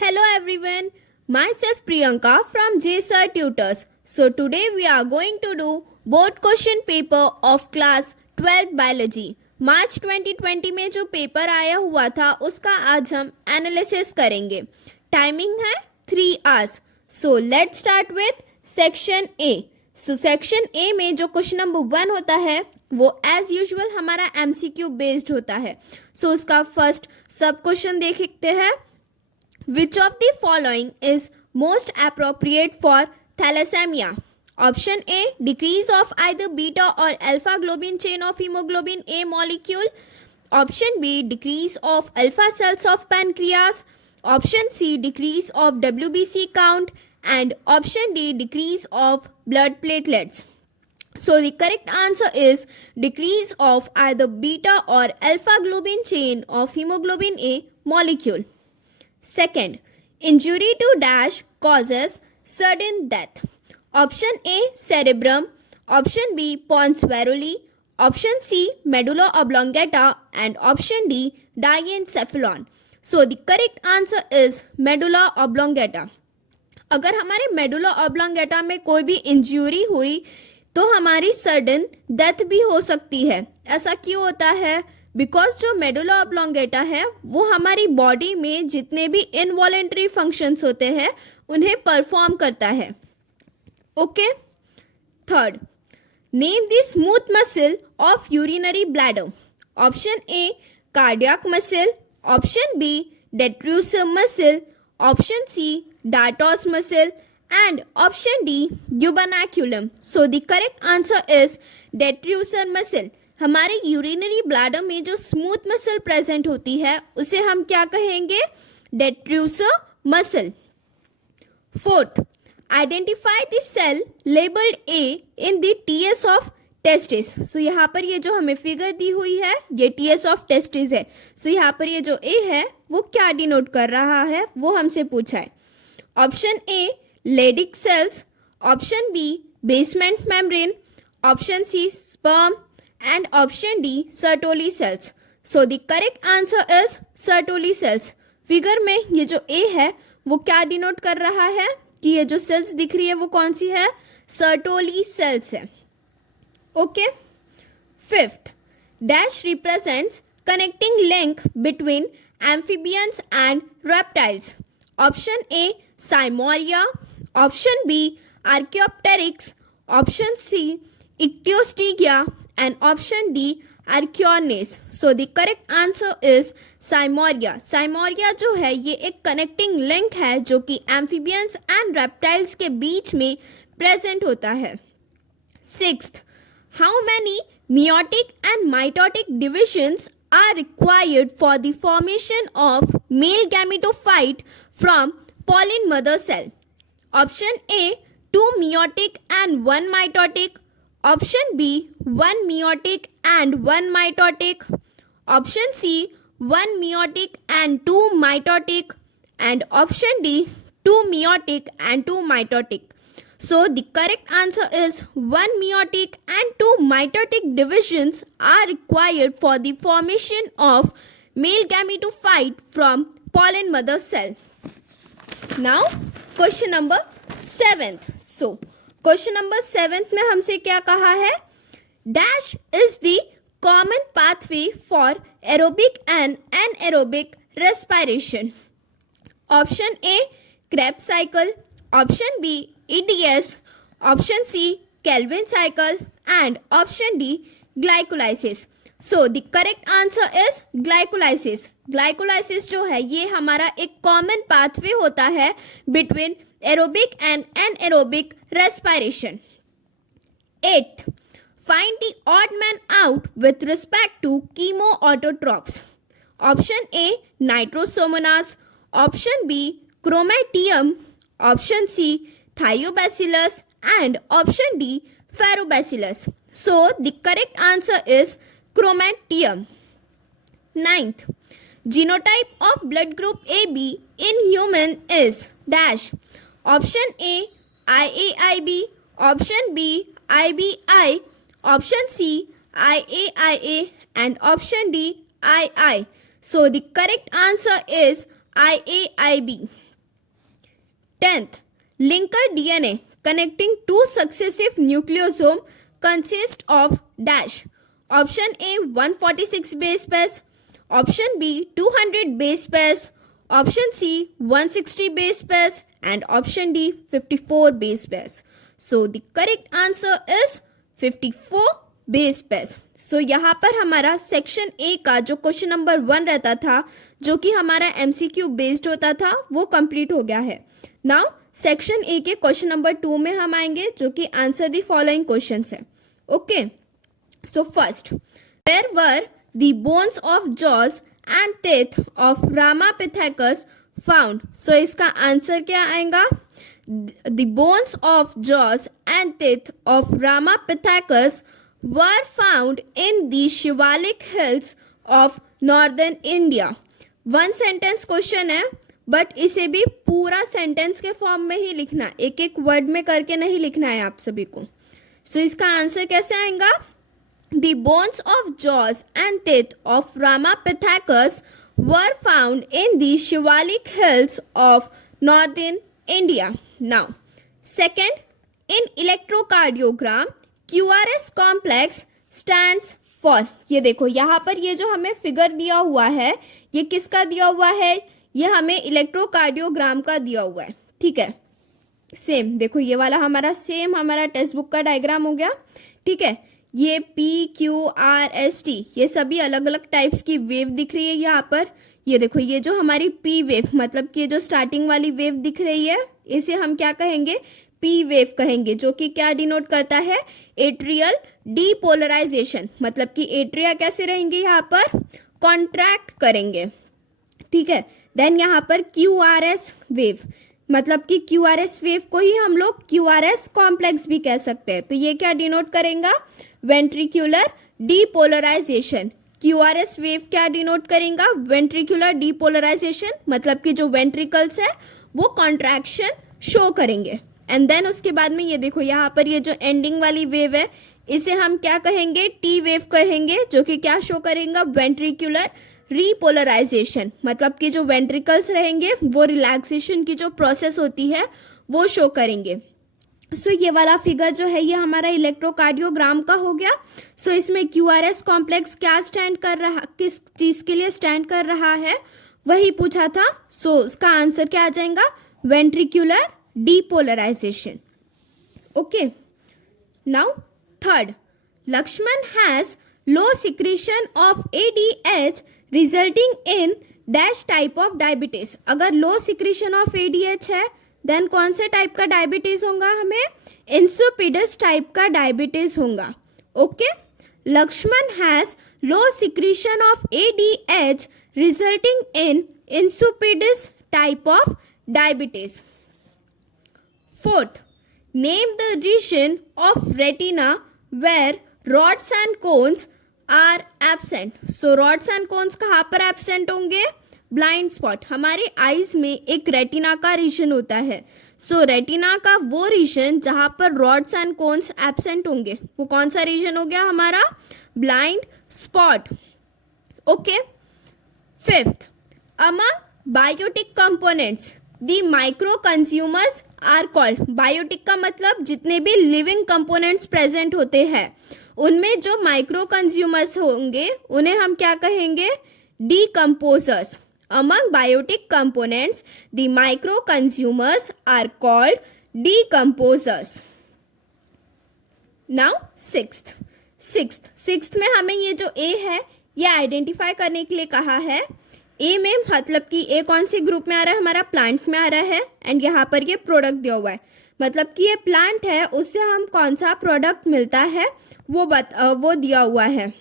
Hello everyone, myself Priyanka from JSR Tutors. So today we are going to do board question paper of class 12 biology. मार्च 2020 में जो paper आया हुआ था उसका आज हम एनालिसिस करेंगे. टाइमिंग है 3 hours. So let's start with section A. So section A में जो क्वेश्चन नंबर 1 होता है वो एज यूजुअल हमारा एमसीक्यू बेस्ड होता है. सो उसका फर्स्ट सब क्वेश्चन देखते हैं. Which of the following is most appropriate for thalassemia? Option A, decrease of either beta or alpha globin chain of hemoglobin A molecule. Option B, decrease of alpha cells of pancreas. Option C, decrease of WBC count. And option D, decrease of blood platelets. So the correct answer is decrease of either beta or alpha globin chain of hemoglobin A molecule. Second, injury to dash causes sudden death. Option A, cerebrum. Option B, pons varoli. Option C, medulla oblongata. And option D, diencephalon. So the correct answer is medulla oblongata. अगर हमारे medulla oblongata में कोई भी injury हुई तो हमारी sudden death भी हो सकती है. ऐसा क्यों होता है? बिकॉज जो मेडुला ऑब्लोंगेटा है वो हमारी बॉडी में जितने भी इनवॉलेंट्री फंक्शंस होते हैं उन्हें परफॉर्म करता है. Okay. Third, name the smooth muscle of urinary bladder. Option A, cardiac muscle. Option B, detrusor muscle. Option C, dartos muscle. And option D, gubernaculum. So the correct answer is detrusor muscle. हमारे urinary bladder में जो smooth muscle present होती है उसे हम क्या कहेंगे? Detrusor muscle. Fourth, identify the cell labelled A in the TS of testis. So यहाँ पर ये जो हमें फिगर दी हुई है ये टीएस ऑफ टेस्टिस है. सो यहाँ पर ये जो ए है वो क्या डिनोट कर रहा है वो हमसे पूछा है. Option A, Leydig cells. Option B, basement membrane. Option C, sperm. And option D, Sertoli cells. So the correct answer is Sertoli cells. Figure में ये जो A है वो क्या डिनोट कर रहा है कि ये जो सेल्स दिख रही है वो कौन सी है? Sertoli cells है. Okay. Fifth, dash represents connecting link between amphibians and reptiles. Option A, Seymouria. Option B, Archaeopteryx. Option C, Ichthyostega. And option D, Archaeornis. So the correct answer is Saimoria. Saimoria जो है ये एक connecting link है जो कि amphibians and reptiles के बीच में present होता है. Sixth, how many meiotic and mitotic divisions are required for the formation of male gametophyte from pollen mother cell? Option A, 2 meiotic and 1 mitotic. Option B, 1 meiotic and 1 mitotic. Option C, 1 meiotic and 2 mitotic. And option D, 2 meiotic and 2 mitotic. So the correct answer is 1 meiotic and 2 mitotic divisions are required for the formation of male gametophyte from pollen mother cell. Now question number 7th. So question number 7 में हमसे क्या कहा है? Dash is the common pathway for aerobic and anaerobic respiration. Option A, Krebs cycle. Option B, EDS. Option C, Calvin cycle. And option D, glycolysis. So the correct answer is glycolysis. Glycolysis जो है ये हमारा एक common pathway होता है between aerobic and anaerobic respiration. 8th, find the odd man out with respect to chemoautotropes. Option A, nitrosomonas. Option B, chromatium. Option C, thiobacillus. And option D, ferrobacillus. So the correct answer is chromatium. 9th, genotype of blood group AB in human is dash. Option A, IAIB. Option B, IBI. Option C, IAIA. And option D, II. So the correct answer is IAIB. 10th, linker DNA connecting two successive nucleosome consists of dash. Option A 146 base pairs, option B 200 base pairs, option C 160 base pairs and option D 54 base pairs. So the correct answer is 54 base pairs. So यहाँ पर हमारा section A का जो question number 1 रहता था, जो कि हमारा एमसीक्यू बेस्ड होता था, वो कंप्लीट हो गया है. नाउ सेक्शन ए के क्वेश्चन नंबर 2 में हम आएंगे, जो कि आंसर द फॉलोइंग क्वेश्चंस है. Okay, so first, where were the bones of jaws and teeth of Ramapithecus found. So इसका आंसर क्या आएगा? The bones of jaws and teeth of Ramapithecus were found in the Shivalik hills of northern India. One sentence question है, but इसे भी पूरा sentence के form में ही लिखना है, एक एक वर्ड में करके नहीं लिखना है आप सभी को. सो इसका आंसर कैसे आएगा? The bones of jaws and teeth of Ramapithecus were found in the Shivalik hills of northern India. Now, second, in electrocardiogram QRS complex stands for. ये देखो यहाँ पर ये जो हमें फिगर दिया हुआ है, ये किसका दिया हुआ है? ये हमें इलेक्ट्रोकार्डियोग्राम का दिया हुआ है. ठीक है, सेम देखो, ये वाला हमारा सेम हमारा टेक्स्ट बुक का डायग्राम हो गया. ठीक है, ये PQRST, ये सभी अलग अलग टाइप्स की वेव दिख रही है यहाँ पर. ये देखो, ये जो हमारी P वेव, मतलब कि ये जो स्टार्टिंग वाली वेव दिख रही है, इसे हम क्या कहेंगे? पी वेव कहेंगे, जो कि क्या डिनोट करता है? Atrial depolarisation. मतलब कि एट्रिया कैसे रहेंगे? यहाँ पर कॉन्ट्रैक्ट करेंगे. ठीक है, देन यहाँ पर QRS वेव, मतलब कि QRS वेव को ही हम लोग QRS कॉम्प्लेक्स भी कह सकते हैं. तो ये क्या डिनोट करेगा? Ventricular depolarization. QRS वेव क्या डिनोट करेगा? वेंट्रिक्यूलर डीपोलराइजेशन, मतलब कि जो वेंट्रिकल्स है वो कॉन्ट्रैक्शन शो करेंगे. एंड देन उसके बाद में ये देखो, यहाँ पर ये जो एंडिंग वाली वेव है, इसे हम क्या कहेंगे? टी वेव कहेंगे, जो कि क्या शो करेगा? वेंट्रिक्यूलर रीपोलराइजेशन, मतलब कि जो वेंट्रिकल्स रहेंगे वो रिलैक्सेशन की जो प्रोसेस होती है वो शो करेंगे. सो ये वाला फिगर जो है ये हमारा इलेक्ट्रोकार्डियोग्राम का हो गया. सो इसमें QRS कॉम्प्लेक्स क्या स्टैंड कर रहा, किस चीज़ के लिए स्टैंड कर रहा है, वही पूछा था. सो उसका आंसर क्या आ जाएगा? Ventricular depolarization. Okay, now third, Lakshman has low secretion of ADH resulting in dash type of diabetes. अगर low secretion of ADH है, then कौन से टाइप का डायबिटीज होगा? हमें इंसुपिडस टाइप का डायबिटीज होगा. Okay, Lakshman has low secretion of ADH resulting in insipidus type of diabetes. Fourth, name the region of retina where rods and cones are absent. So rods and cones कहाँ पर absent होंगे? Blind spot. हमारे eyes में एक retina का reason होता है. सो retina का वो रीजन जहाँ पर रॉड्स एंड कोन्स एब्सेंट होंगे, वो कौन सा रीजन हो गया हमारा? Blind spot. Okay, fifth, among biotic components the micro consumers are called. Biotic का मतलब जितने भी लिविंग कंपोनेंट्स प्रेजेंट होते हैं, उनमें जो माइक्रो कंज्यूमर्स होंगे उन्हें हम क्या कहेंगे? Decomposers. Among biotic components the micro consumers are called decomposers. Now sixth में हमें ये जो ए है ये आइडेंटिफाई करने के लिए कहा है. ए में मतलब कि ए कौन से ग्रुप में आ रहा है? हमारा प्लांट में आ रहा है. एंड यहाँ पर ये प्रोडक्ट दिया हुआ है, मतलब कि ये प्लांट है, उससे हम कौन सा प्रोडक्ट मिलता है वो दिया हुआ है.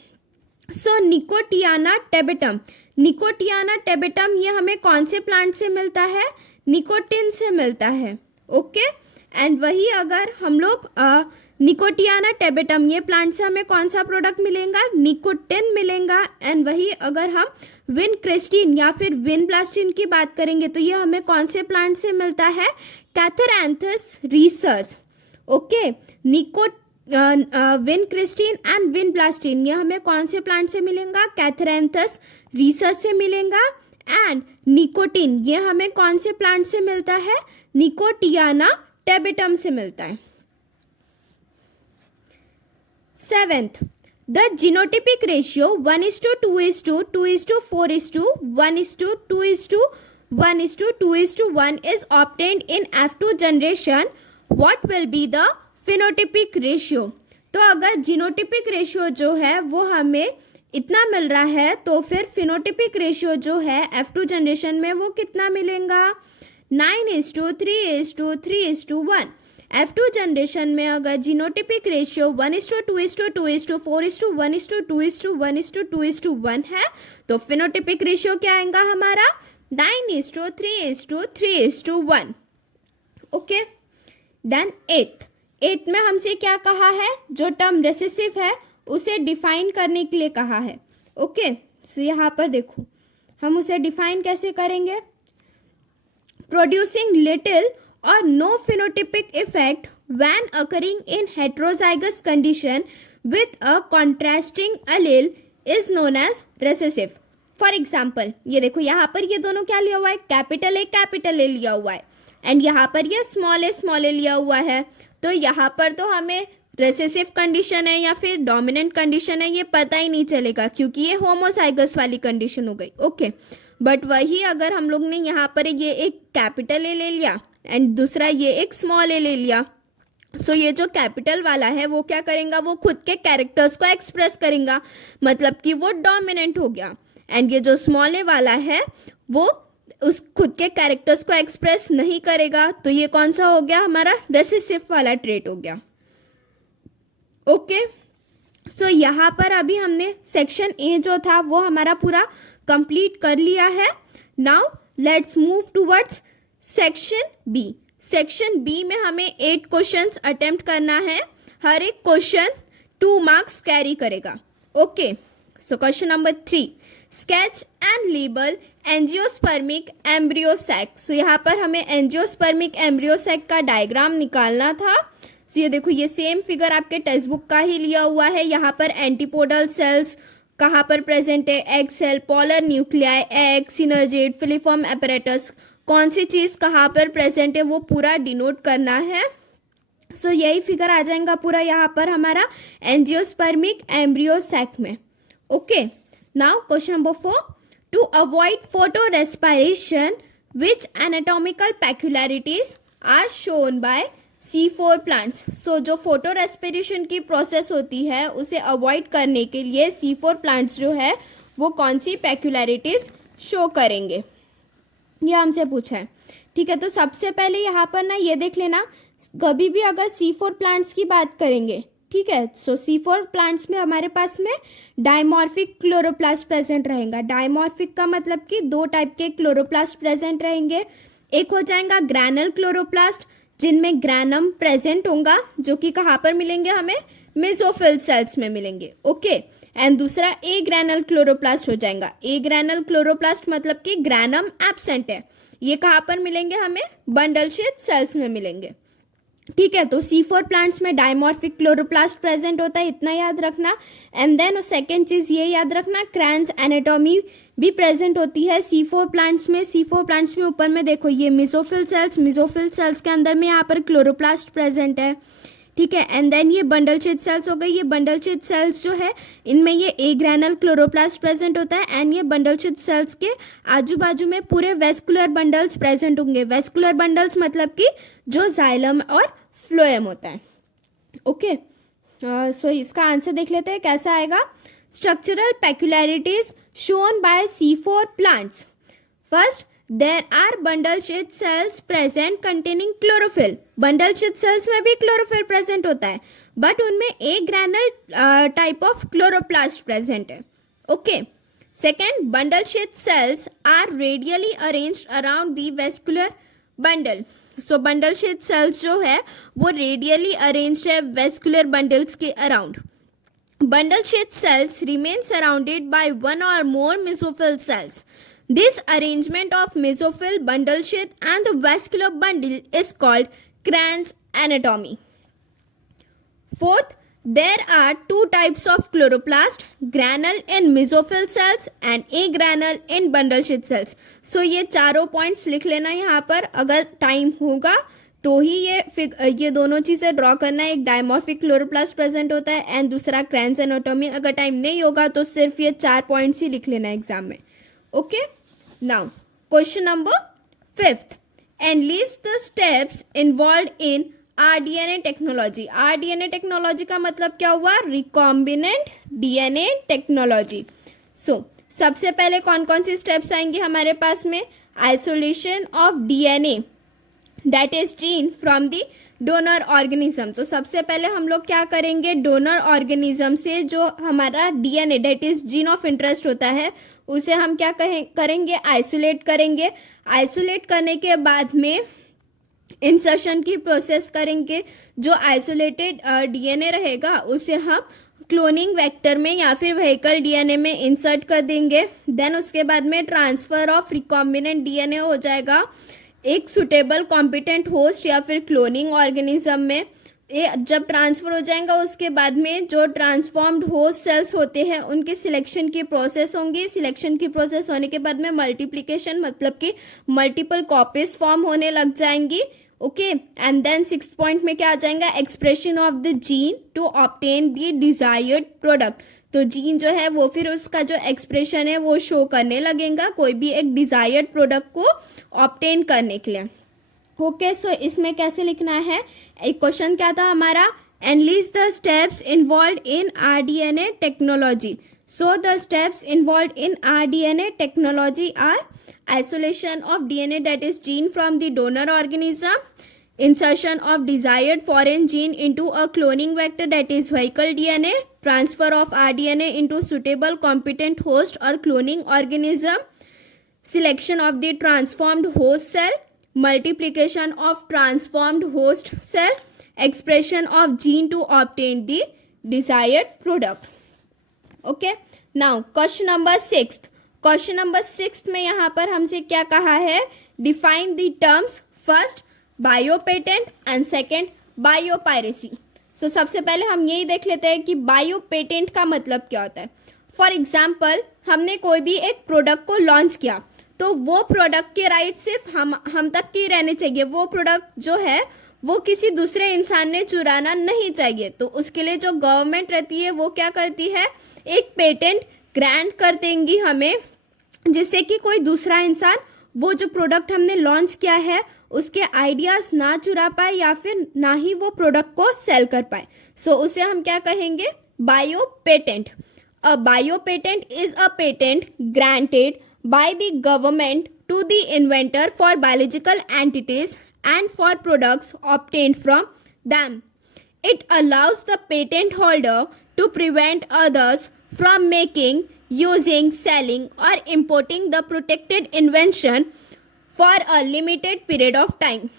सो निकोटियाना टेबेटम. निकोटियाना टेबेटम ये हमें कौन से प्लांट से मिलता है? निकोटिन से मिलता है. ओके, एंड वही अगर हम लोग निकोटियाना टेबेटम ये प्लांट से हमें कौन सा प्रोडक्ट मिलेगा? निकोटिन मिलेगा. एंड वही अगर हम विनक्रिस्टिन या फिर विनब्लास्टिन की बात करेंगे तो ये हमें कौन से प्लांट से मिलता है? Catharanthus roseus. Okay, vincristine and vinblastine ये हमें कौन से प्लांट से मिलेगा? कैथरैंथस रीसस से मिलेगा. एंड निकोटिन ये हमें कौन से प्लांट से मिलता है? निकोटियाना टेबिटम से मिलता है। 7th, the genotypic ratio 1:2:2:1:1:2:1:1 is obtained in F2 generation. What will be the phenotypic ratio? तो अगर जीनोटिपिक रेशियो जो है वो हमें इतना मिल रहा है तो फिर फिनोटिपिक रेशियो जो है F2 जनरेशन में वो कितना मिलेगा? 9:3:3:1। F2 जनरेशन में अगर जीनोटिपिक रेशियो 1:2:2:4:1:2:1 है तो फिनोटिपिक रेशियो क्या आएगा हमारा? 9:3:3:1। ओके, देन 8th में हमसे क्या कहा है? जो टर्म रेसेसिव है उसे डिफाइन करने के लिए कहा है। ओके, सो यहाँ पर देखो हम उसे डिफाइन कैसे करेंगे? Producing little or no phenotypic effect when occurring in heterozygous condition with a contrasting allele is known as recessive. For example, ये देखो यहाँ पर ये दोनों क्या लिया हुआ है? कैपिटल ए लिया हुआ है एंड यहाँ पर ये स्मॉल ए लिया हुआ है। तो यहाँ पर तो हमें रेसेसिव कंडीशन है या फिर डोमिनेंट कंडीशन है ये पता ही नहीं चलेगा क्योंकि ये होमोसाइगस वाली कंडीशन हो गई। ओके, बट वही अगर हम लोग ने यहाँ पर ये एक कैपिटल ए ले लिया एंड दूसरा ये एक स्मॉल ए ले लिया, सो ये जो कैपिटल वाला है वो क्या करेगा? वो खुद के कैरेक्टर्स को एक्सप्रेस करेगा, मतलब कि वो डोमिनेंट हो गया। एंड ये जो स्मॉल ए वाला है वो उस खुद के कैरेक्टर्स को एक्सप्रेस नहीं करेगा, तो ये कौन सा हो गया? हमारा रेसेसिव वाला ट्रेट हो गया। ओके, सो यहाँ पर अभी हमने सेक्शन ए जो था वो हमारा पूरा कंप्लीट कर लिया है। Now let's move towards section B. Section B में हमें 8 क्वेश्चंस अटेम्प्ट करना है। हर एक क्वेश्चन 2 मार्क्स कैरी करेगा। Okay, so question number 3, sketch and label angiospermic embryo sac. So यहाँ पर हमें एंजियोस्पर्मिक एम्ब्रियो सैक का डायग्राम निकालना था। सो ये देखो ये सेम फिगर आपके टेक्स्ट बुक का ही लिया हुआ है। यहाँ पर एंटीपोडल सेल्स कहाँ पर प्रेजेंट है? Egg cell, polar nuclei, egg, synergid, filiform apparatus, कौन सी चीज़ कहाँ पर प्रेजेंट है वो पूरा डिनोट करना है। सो यही फिगर आ जाएगा पूरा यहाँ पर हमारा एंजियोस्पर्मिक एम्ब्रियो सैक में। Okay, now question number 4, to avoid photorespiration which anatomical peculiarities are shown by C4 plants. So जो फोटो रेस्पिरेशन की प्रोसेस होती है उसे अवॉइड करने के लिए C4 प्लांट्स जो है वो कौन सी पेक्युलरिटीज शो करेंगे, ये हमसे पूछा है। ठीक है, तो सबसे पहले यहाँ पर ना ये देख लेना, कभी भी अगर C4 प्लांट्स की बात करेंगे, ठीक है, सो C4 प्लांट्स में हमारे पास में डायमॉर्फिक क्लोरोप्लास्ट प्रेजेंट रहेगा। डायमॉर्फिक का मतलब कि 2 टाइप के क्लोरोप्लास्ट प्रेजेंट रहेंगे। एक हो जाएगा ग्रैनल क्लोरोप्लास्ट जिनमें ग्रैनम प्रेजेंट होगा, जो कि कहाँ पर मिलेंगे? हमें मेसोफिल सेल्स में मिलेंगे। ओके, एंड दूसरा ए ग्रैनल क्लोरोप्लास्ट हो जाएगा। ए ग्रैनल क्लोरोप्लास्ट मतलब कि ग्रैनम एब्सेंट है, ये कहाँ पर मिलेंगे? हमें बंडल शीथ सेल्स में मिलेंगे। ठीक है, तो C4 प्लांट्स में डायमॉर्फिक क्लोरोप्लास्ट प्रेजेंट होता है, इतना याद रखना। एंड देन सेकेंड चीज़ ये याद रखना, क्रैंस एनाटॉमी भी प्रेजेंट होती है C4 प्लांट्स में। C4 प्लांट्स में ऊपर में देखो ये मिसोफिल सेल्स के अंदर में यहाँ पर क्लोरोप्लास्ट प्रेजेंट है। ठीक है, एंड देन ये बंडल शीथ सेल्स हो गई। ये बंडल शीथ सेल्स जो है इनमें ये ए ग्रैनल क्लोरोप्लास्ट प्रेजेंट होता है एंड ये बंडल शीथ सेल्स के आजू बाजू में पूरे वेस्कुलर बंडल्स प्रेजेंट होंगे। वेस्कुलर बंडल्स मतलब कि जो जाइलम और फ्लोएम होता है। ओके, सो इसका आंसर देख लेते हैं कैसा आएगा। Structural peculiarities shown by C4 plants. First, there are bundle sheath cells present containing chlorophyll. Bundle sheath cells में भी क्लोरोफिल प्रेजेंट होता है बट उनमें agranal type of chloroplast present है। Okay, second, bundle sheath cells are radially arranged around the vascular bundle. So bundle sheath cells जो है वो radially arranged है वेस्कुलर बंडल्स के around. Bundle sheath cells remain surrounded by 1 or more mesophyll cells. This arrangement of mesophyll, bundle sheath and the vascular bundle is called Kranz anatomy. Fourth, There are two types of chloroplast, granule in mesophyll cells and agranule in bundle sheath cells. So ये चारों points लिख लेना यहाँ पर, अगर time होगा तो ही ये दोनों चीज़ें ड्रॉ करना है. एक डायमॉर्फिक क्लोरोप्लास्ट प्रेजेंट होता है एंड दूसरा क्रैन्स एनाटॉमी. अगर टाइम नहीं होगा तो सिर्फ ये 4 पॉइंट्स ही लिख लेना है एग्जाम में. Okay, now question number 5th. Analyst the steps involve in rDNA technology. RDNA technology का मतलब क्या हुआ? Recombinant DNA technology. सो सबसे पहले कौन कौन सी स्टेप्स आएंगी हमारे पास में? Isolation of DNA that is gene from the donor organism. तो सबसे पहले हम लोग क्या करेंगे? डोनर ऑर्गेनिज्म से जो हमारा DNA that is gene of interest होता है उसे हम क्या करेंगे? आइसोलेट करेंगे. आइसोलेट करने के बाद में इंसर्शन की प्रोसेस करेंगे. जो आइसोलेटेड डीएनए रहेगा उसे हम क्लोनिंग वेक्टर में या फिर व्हीकल डीएनए में इंसर्ट कर देंगे. देन उसके बाद में ट्रांसफ़र ऑफ रिकॉम्बिनेंट डीएनए हो जाएगा एक सुटेबल कॉम्पिटेंट होस्ट या फिर क्लोनिंग ऑर्गेनिज्म में. जब ट्रांसफ़र हो जाएगा उसके बाद में जो ट्रांसफॉर्म्ड होस्ट सेल्स होते हैं उनकी सिलेक्शन की प्रोसेस होंगी. सिलेक्शन की प्रोसेस होने के बाद में मल्टीप्लिकेशन मतलब कि मल्टीपल कॉपीज फॉर्म होने लग जाएंगी. Okay, and then 6th point में क्या आ जाएगा? Expression of the gene to obtain the desired product. तो जीन जो है वो फिर उसका जो एक्सप्रेशन है वो शो करने लगेगा कोई भी एक डिजायर्ड प्रोडक्ट को ऑब्टेन करने के लिए. ओके, सो इसमें कैसे लिखना है? एक क्वेश्चन क्या था हमारा? Analyst the steps involve in rDNA technology. So the steps involved in rDNA technology are isolation of DNA that is gene from the donor organism, insertion of desired foreign gene into a cloning vector that is vehicle DNA, transfer of rDNA into suitable competent host or cloning organism, selection of the transformed host cell, multiplication of transformed host cell, expression of gene to obtain the desired product. Okay, now question number 6th. Question number 6th में यहाँ पर हमसे क्या कहा है? Define the terms. First biopatent and second biopiracy. So सबसे पहले हम यही देख लेते हैं कि बायोपेटेंट का मतलब क्या होता है. फॉर एग्जाम्पल हमने कोई भी एक प्रोडक्ट को लॉन्च किया तो वो प्रोडक्ट के राइट सिर्फ हम तक ही रहने चाहिए. वो प्रोडक्ट जो है वो किसी दूसरे इंसान ने चुराना नहीं चाहिए. तो उसके लिए जो गवर्नमेंट रहती है वो क्या करती है? एक पेटेंट ग्रांट कर देंगी हमें, जिससे कि कोई दूसरा इंसान वो जो प्रोडक्ट हमने लॉन्च किया है उसके आइडियाज़ ना चुरा पाए या फिर ना ही वो प्रोडक्ट को सेल कर पाए. सो उसे हम क्या कहेंगे? Bio patent. A bio patent is a patent granted by the government to the inventor for biological entities and for products obtained from them. It allows the patent holder to prevent others from making, using, selling or importing the protected invention for a limited period of time.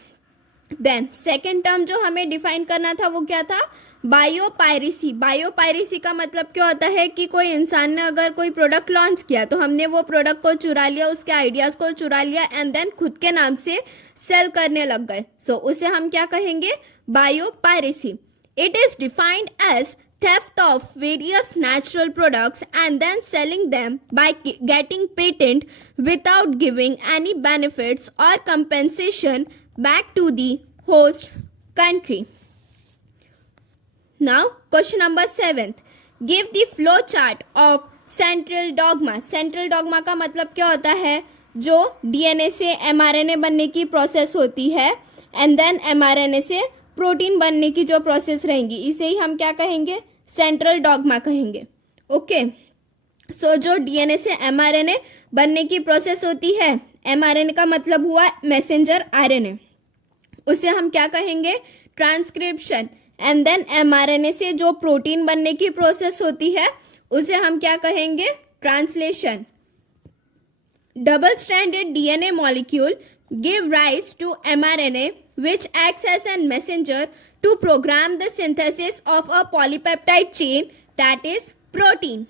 Then second term जो हमें define करना था वो क्या था? Biopiracy. Biopiracy का मतलब क्या होता है कि कोई इंसान ने अगर कोई प्रोडक्ट लॉन्च किया तो हमने वो प्रोडक्ट को चुरा लिया, उसके आइडियाज़ को चुरा लिया एंड देन खुद के नाम से सेल करने लग गए. सो उसे हम क्या कहेंगे? Biopiracy. It is defined as theft of various natural products and then selling them by getting patent without giving any benefits or compensation back to the host country. Now question number 7th. Give the flow chart of central dogma. Central dogma का मतलब क्या होता है? जो DNA से mRNA बनने की process होती है एंड देन mRNA से प्रोटीन बनने की जो प्रोसेस रहेंगी इसे ही हम क्या कहेंगे? सेंट्रल डॉगमा कहेंगे. ओके, सो जो डीएनए से एमआरएनए बनने की प्रोसेस होती है, एमआरएनए का मतलब हुआ मैसेंजर आरएनए, उसे हम क्या कहेंगे? ट्रांसक्रिप्शन. एंड देन एमआरएनए से जो प्रोटीन बनने की प्रोसेस होती है उसे हम क्या कहेंगे? Translation. Double stranded DNA molecule give rise to mRNA which acts as a messenger to program the synthesis of a polypeptide chain that is protein.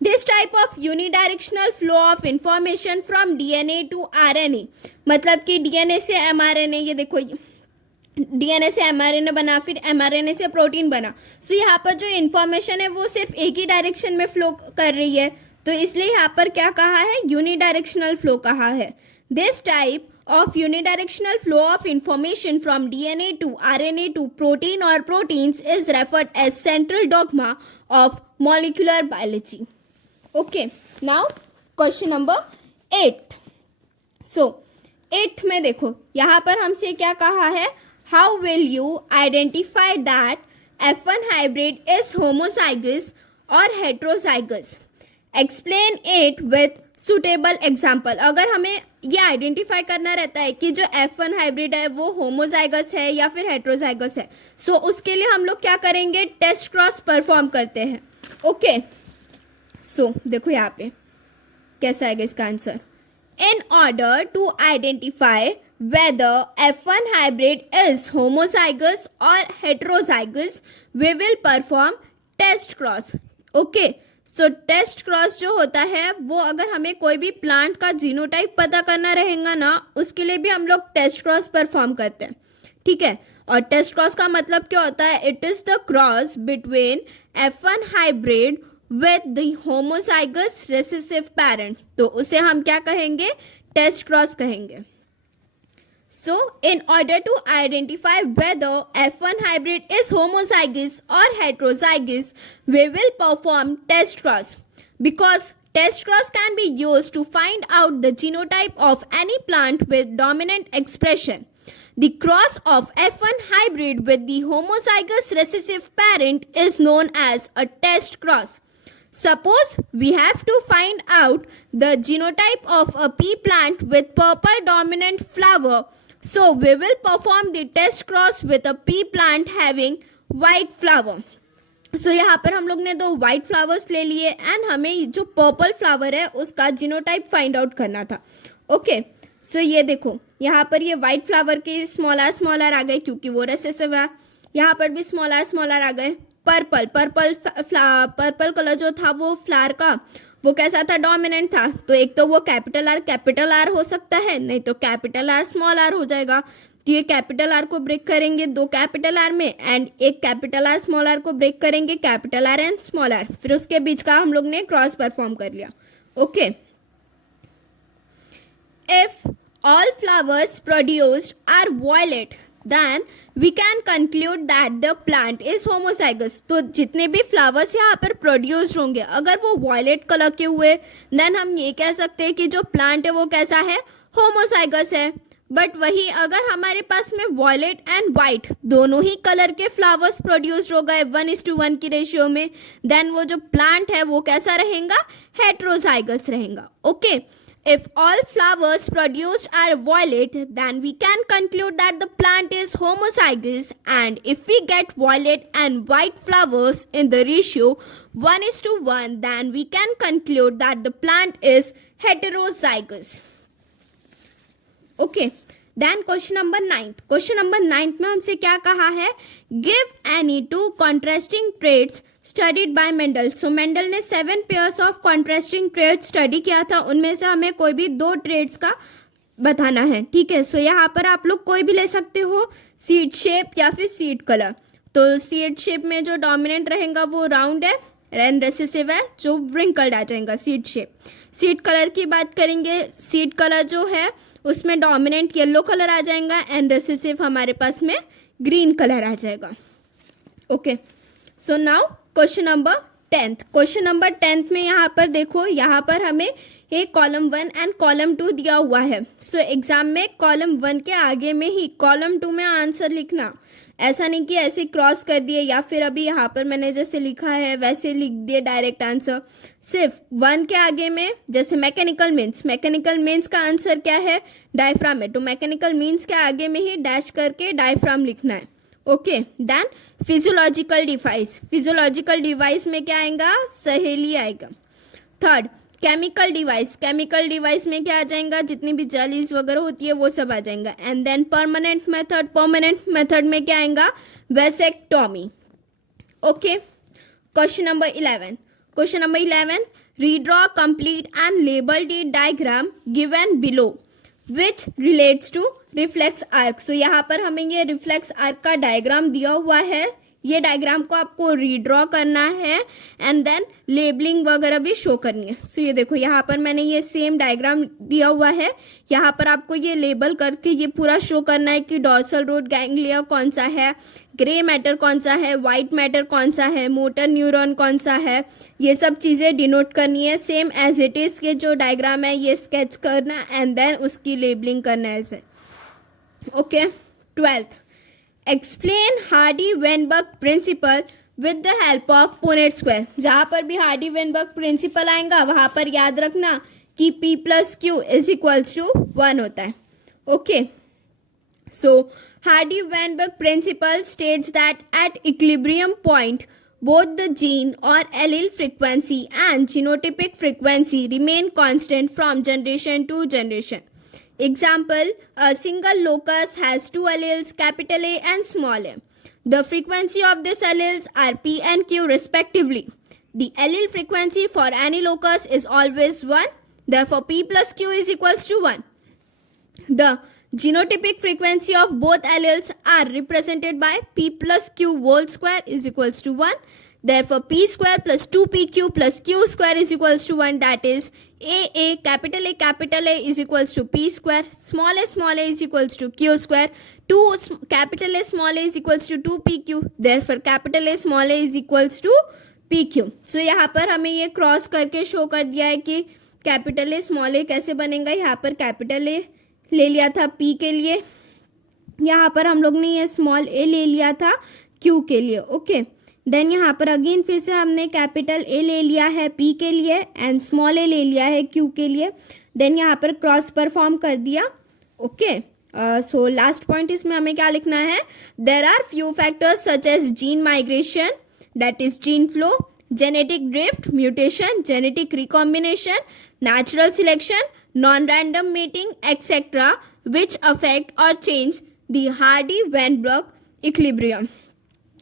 This type of unidirectional flow of information from DNA to RNA, मतलब कि DNA से mRNA, ये देखो DNA से mRNA बना, फिर mRNA से protein बना। सो यहाँ पर जो इन्फॉर्मेशन है वो सिर्फ एक ही डायरेक्शन में फ्लो कर रही है, तो इसलिए यहाँ पर क्या कहा है, यूनिडायरेक्शनल फ्लो कहा है। This type of unidirectional flow of information from DNA to RNA to protein or proteins is referred as central dogma of molecular biology. Okay, now question number 8. So 8th में देखो यहाँ पर हमसे क्या कहा है, how will you identify that F1 hybrid is homozygous or heterozygous? Explain it with suitable example. अगर हमें ये आइडेंटिफाई करना रहता है कि जो F1 हाइब्रिड है वो होमोजाइगस है या फिर हेट्रोजाइगस है, सो उसके लिए हम लोग क्या करेंगे, टेस्ट क्रॉस परफॉर्म करते हैं। ओके, सो देखो यहाँ पे कैसा आएगा इसका answer. In order to identify whether F1 hybrid is homozygous or heterozygous, we will perform test cross. Okay, so test cross जो होता है वो अगर हमें कोई भी प्लांट का जीनोटाइप पता करना रहेगा ना, उसके लिए भी हम लोग टेस्ट क्रॉस परफॉर्म करते हैं, ठीक है। और टेस्ट क्रॉस का मतलब क्या होता है, it is the cross between F1 hybrid with the homozygous recessive parent, तो उसे हम क्या कहेंगे, टेस्ट क्रॉस कहेंगे। So, in order to identify whether F1 hybrid is homozygous or heterozygous, we will perform test cross. Because test cross can be used to find out the genotype of any plant with dominant expression. The cross of F1 hybrid with the homozygous recessive parent is known as a test cross. Suppose we have to find out the genotype of a pea plant with purple dominant flower. So we will perform the test cross with a pea plant having white flower. So यहाँ पर हम लोग ने दो white flowers ले लिए and हमें जो पर्पल फ्लावर है उसका जीनोटाइप फाइंड आउट करना था। ओके, सो ये देखो यहाँ पर ये white फ्लावर के स्मॉलर आ गए क्योंकि वो रेसेसिव है, यहाँ पर भी स्मॉलर आ गए। पर्पल कलर जो था वो फ्लावर का वो कैसा था, डोमिनेंट था, तो एक तो वो कैपिटल आर हो सकता है, नहीं तो कैपिटल आर स्मॉल आर हो जाएगा। तो ये कैपिटल आर को ब्रेक करेंगे दो कैपिटल आर में एंड एक कैपिटल आर स्मॉल आर को ब्रेक करेंगे capital R and small R, फिर उसके बीच का हम लोग ने क्रॉस परफॉर्म कर लिया। Okay, if all flowers produced are violet then we can conclude that the plant is homozygous. तो जितने भी फ्लावर्स यहाँ पर प्रोड्यूस होंगे अगर वो वॉयलेट कलर के हुए देन हम ये कह सकते हैं कि जो प्लांट है वो कैसा है, होमोजाइगस है। बट वही अगर हमारे पास में वॉयलेट एंड वाइट दोनों ही कलर के फ्लावर्स प्रोड्यूस हो गए 1:1 की रेशियो में, देन वो जो प्लांट है वो कैसा रहेगा, हेट्रोजाइगस रहेगा। Okay, if all flowers produced are violet, then we can conclude that the plant is homozygous, and if we get violet and white flowers in the ratio 1:1, then we can conclude that the plant is heterozygous. Okay, then question number 9th में हमसे क्या कहा है, give any two contrasting traits studied by Mendel. So Mendel ने 7 pairs of contrasting traits study किया था, उनमें से हमें कोई भी 2 ट्रेड्स का बताना है, ठीक है। सो यहाँ पर आप लोग कोई भी ले सकते हो, सीड शेप या फिर सीड कलर। तो सीड शेप में जो डोमिनेंट रहेगा वो राउंड है एंड रेसेसिव है, जो व्रिंकल्ड आ जाएगा सीड शेप। सीड कलर की बात करेंगे, सीड कलर जो है उसमें डोमिनेंट येलो कलर आ जाएगा एंड रेसेसिव हमारे पास में ग्रीन कलर आ जाएगा। Okay, so now question number 10 में यहाँ पर देखो, यहाँ पर हमें एक कॉलम 1 एंड कॉलम 2 दिया हुआ है। सो एग्जाम में कॉलम 1 के आगे में ही कॉलम 2 में आंसर लिखना, ऐसा नहीं कि ऐसे क्रॉस कर दिए या फिर अभी यहाँ पर मैंने जैसे लिखा है वैसे लिख दिए डायरेक्ट आंसर। सिर्फ 1 के आगे में जैसे मैकेनिकल मीन्स का आंसर क्या है, डायफ्राम है, तो मैकेनिकल मीन्स के आगे में ही डैश करके डायफ्राम लिखना है। ओके, देन फिजियोलॉजिकल डिवाइस में क्या आएगा, सहेली आएगा। थर्ड, केमिकल डिवाइस में क्या आ जाएगा, जितनी भी जेलीज वगैरह होती है वो सब आ जाएगा। एंड देन परमानेंट मेथड में क्या आएगा, vasectomy. Okay, question number 11 redraw complete and label the diagram given below which relates to reflex arc. So यहाँ पर हमें ये रिफ्लेक्स आर्क का डायग्राम दिया हुआ है, ये डायग्राम को आपको रीड्रॉ करना है एंड देन लेबलिंग वगैरह भी शो करनी है। सो ये देखो यहाँ पर मैंने ये सेम डायग्राम दिया हुआ है, यहाँ पर आपको ये लेबल करके ये पूरा शो करना है कि डॉर्सल रूट गैंग्लिया कौन सा है, ग्रे मैटर कौन सा है, वाइट मैटर कौन सा है, मोटर न्यूरॉन कौन सा है, ये सब चीज़ें डिनोट करनी है सेम एज इट इज़ के जो डायग्राम है ये स्केच करना एंड देन उसकी लेबलिंग करना है ऐसे। Okay, 12th, explain Hardy Weinberg principle with the help of Punnett square. जहाँ पर भी हार्डी वेनबर्ग प्रिंसिपल आएगा वहाँ पर याद रखना कि P + Q = 1 होता है। Okay, so Hardy Weinberg principle states that at equilibrium point both the gene or allele frequency and genotypic frequency remain constant from generation to generation. Example, a single locus has two alleles, capital A and small a. The frequency of these alleles are P and Q respectively. The allele frequency for any locus is always 1. Therefore, P + Q = 1. The genotypic frequency of both alleles are represented by P + Q whole square = 1. Therefore, P square + 2PQ + Q square = 1. That is, capital A = P square, small a = Q square, capital A small a = 2PQ. Therefore, capital A small a = PQ. So यहाँ पर हमें ये cross करके show कर दिया है कि capital A small ए कैसे बनेगा। यहाँ पर कैपिटल ए ले लिया था P के लिए, यहाँ पर हम लोग ने ये स्मॉल ए ले लिया था Q के लिए। ओके, देन यहाँ पर अगेन फिर से हमने कैपिटल ए ले लिया है P के लिए एंड स्मॉल ए ले लिया है Q के लिए। देन यहाँ पर क्रॉस परफॉर्म कर दिया। ओके, सो लास्ट पॉइंट इसमें हमें क्या लिखना है, there are few factors such as gene migration, that is gene flow, genetic drift, mutation, genetic recombination, natural selection, non-random mating, etc., which affect or change the Hardy-Weinberg equilibrium.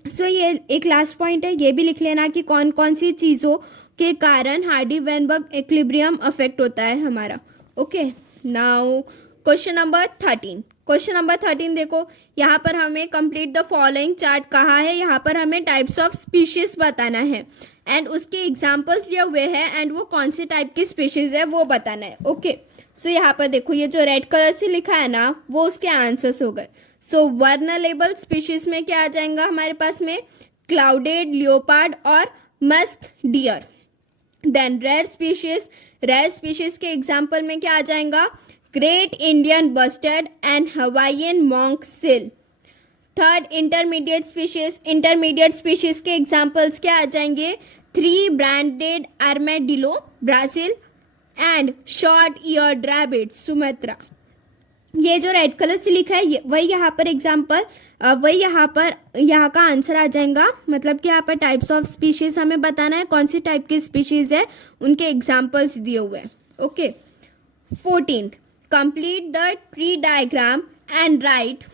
So ये एक last point है, ये भी लिख लेना कि कौन कौन सी चीज़ों के कारण हार्डी वेनबर्ग इक्विलिब्रियम अफेक्ट होता है हमारा। Okay, now question number 13। Question number 13 देखो, यहाँ पर हमें कंप्लीट द फॉलोइंग चार्ट कहा है, यहाँ पर हमें टाइप्स ऑफ स्पीशीज बताना है एंड उसके एग्जाम्पल्स दिए हुए हैं एंड वो कौन से टाइप की स्पीशीज है वो बताना है। ओके, सो यहाँ पर देखो ये जो रेड कलर से लिखा है ना वो उसके आंसर्स हो गए। सो वर्नरेबल स्पीशीज में क्या आ जाएगा हमारे पास में, क्लाउडेड लियोपार्ड और musk deer. Then rare species के एग्जाम्पल में क्या आ जाएगा, great Indian bustard and Hawaiian monk seal. Third, intermediate species के एग्जाम्पल्स क्या आ जाएंगे, 3 banded armadillo Brazil and short eared rabbit Sumatra. ये जो रेड कलर से लिखा है वही यहाँ पर एग्जाम्पल, वही यहाँ का आंसर आ जाएगा। मतलब कि यहाँ पर टाइप्स ऑफ स्पीशीज हमें बताना है, कौन सी टाइप की स्पीशीज है उनके एग्जाम्पल्स दिए हुए हैं। Okay, 14th, complete the tree diagram and right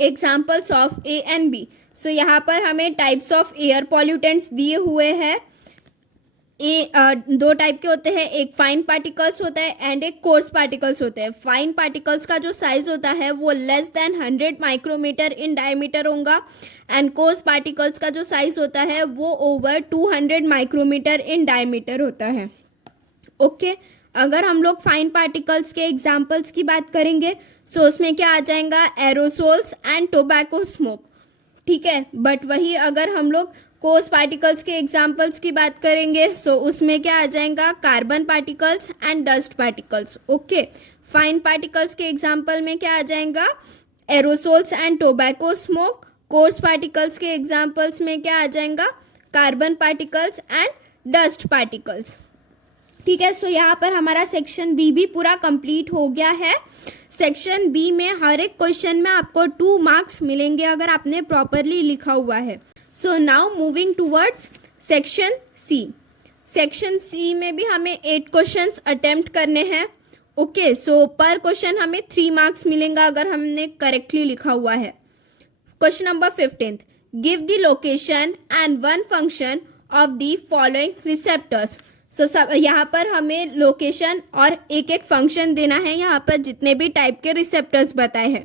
examples of A and B। सो यहाँ पर हमें टाइप्स ऑफ एयर पॉल्यूटेंट्स दिए हुए हैं। दो टाइप के होते हैं, एक फाइन पार्टिकल्स होता है एंड एक कोर्स पार्टिकल्स होते हैं। फाइन पार्टिकल्स का जो साइज होता है वो less than 100 micrometre in diameter होगा एंड कोर्स पार्टिकल्स का जो साइज होता है वो ओवर 200 माइक्रोमीटर इन डायमीटर होता है। ओके, अगर हम लोग फाइन पार्टिकल्स के एग्जाम्पल्स की बात करेंगे सो उसमें क्या आ जाएगा, एरोसोल्स एंड टोबैको स्मोक। ठीक है, बट वही अगर हम लोग कोर्स पार्टिकल्स के एग्जाम्पल्स की बात करेंगे सो उसमें क्या आ जाएगा, carbon particles and dust particles. Okay, fine particles के एग्जाम्पल में क्या आ जाएगा, aerosols and tobacco smoke. Course particles के एग्जाम्पल्स में क्या आ जाएगा, carbon particles and dust particles. ठीक है, सो यहाँ पर हमारा सेक्शन बी भी पूरा कंप्लीट हो गया है। सेक्शन बी में हर एक क्वेश्चन में आपको 2 मार्क्स मिलेंगे अगर आपने प्रॉपरली लिखा हुआ है। So now moving towards section C. Section C में भी हमें 8 क्वेश्चंस अटेम्प्ट करने हैं। ओके, सो पर क्वेश्चन हमें 3 मार्क्स मिलेंगे अगर हमने करेक्टली लिखा हुआ है। Question number 15, give the location and 1 function of the following receptors. So सब यहाँ पर हमें लोकेशन और एक एक फंक्शन देना है यहाँ पर जितने भी टाइप के रिसेप्टर्स बताए हैं।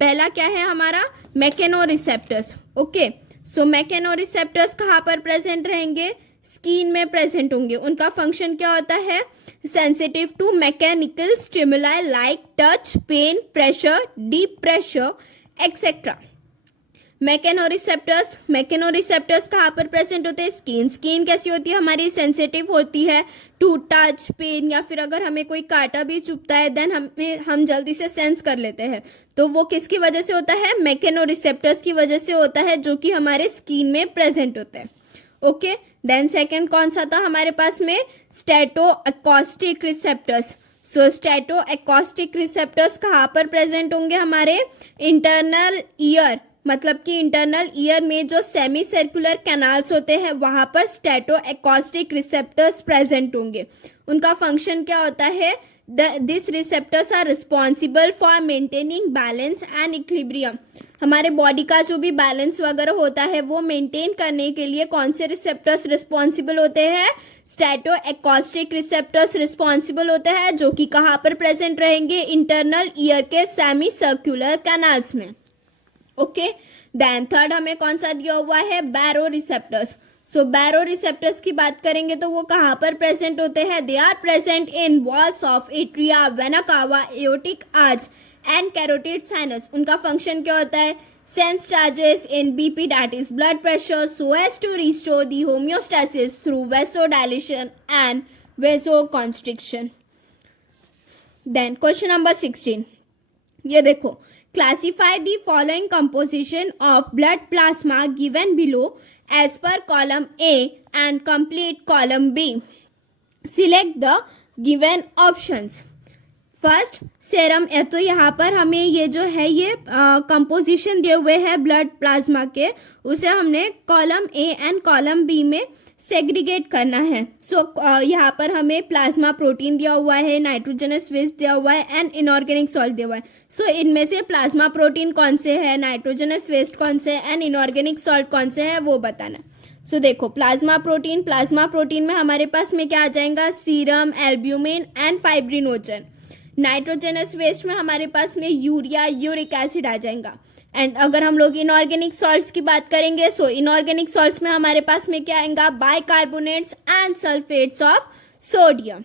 पहला क्या है हमारा मैकेनो रिसेप्टर्स। ओके, सो मैकेनो रिसेप्टर्स कहाँ पर प्रेजेंट रहेंगे, स्किन में प्रेजेंट होंगे। उनका फंक्शन क्या होता है, sensitive to mechanical stimuli like touch, pain, pressure, deep pressure etcetera. Mechanoreceptors कहाँ पर प्रेजेंट होते हैं, स्किन कैसी होती है हमारी, सेंसिटिव होती है टू टच, पेन, या फिर अगर हमें कोई कांटा भी चुभता है देन हम जल्दी से सेंस कर लेते हैं। तो वो किसकी वजह से होता है, मैकेनोरिसेप्टर्स की वजह से होता है, जो कि हमारे स्किन में प्रेजेंट होता है। ओके, देन सेकेंड कौन सा था हमारे पास में, स्टेटो एकॉस्टिक रिसेप्टर्स। सो स्टेटो एकॉस्टिक रिसेप्टर्स कहाँ पर प्रेजेंट होंगे, हमारे इंटरनल ईयर, मतलब कि इंटरनल ईयर में जो सेमी सर्कुलर कैनाल्स होते हैं वहाँ पर स्टेटो एकॉस्टिक रिसेप्टर्स प्रेजेंट होंगे। उनका फंक्शन क्या होता है, this receptors are responsible for maintaining balance and equilibrium. हमारे बॉडी का जो भी बैलेंस वगैरह होता है वो मेंटेन करने के लिए कौन से रिसेप्टर्स रिस्पॉन्सिबल होते हैं, स्टेटो एकॉस्टिक रिसेप्टर्स रिस्पॉन्सिबल होते हैं, जो कि कहाँ पर प्रेजेंट रहेंगे, इंटरनल ईयर के सेमी सर्कुलर कैनाल्स में। ओके, देन थर्ड हमें कौन सा दिया हुआ है, बैरो रिसेप्टर्स। सो बैरो रिसेप्टर्स की बात करेंगे तो वो कहाँ पर प्रेजेंट होते हैं, they are present in walls of atria, vena aortic arch and carotid sinus. उनका फंक्शन क्या होता है, sense changes in BP that is blood pressure so as to restore the homeostasis through vasodilation and vasoconstriction. Then question number 16, ये देखो, classify the following composition of blood plasma given below as per column A and complete column B. Select the given options. First serum, तो यहाँ पर हमें ये जो है ये कंपोजिशन दिए हुए हैं ब्लड प्लाज्मा के, उसे हमने column A and column B में सेग्रीगेट करना है। सो यहाँ पर हमें प्लाज्मा प्रोटीन दिया हुआ है, नाइट्रोजनस वेस्ट दिया हुआ है एंड इनऑर्गेनिक सॉल्ट दिया हुआ है। सो इनमें से प्लाज्मा प्रोटीन कौन से है, नाइट्रोजनस वेस्ट कौन से है एंड इनऑर्गेनिक सॉल्ट कौन से है वो बताना। सो देखो, प्लाज्मा प्रोटीन में हमारे पास में क्या आ जाएगा, serum, albumin and fibrinogen. Nitrogenous waste में हमारे पास में यूरिया, यूरिक एसिड आ जाएगा। एंड अगर हम लोग इनऑर्गेनिक सॉल्ट्स की बात करेंगे, सो इनऑर्गेनिक सॉल्ट्स में हमारे पास में क्या आएगा, bicarbonates and sulphates of sodium.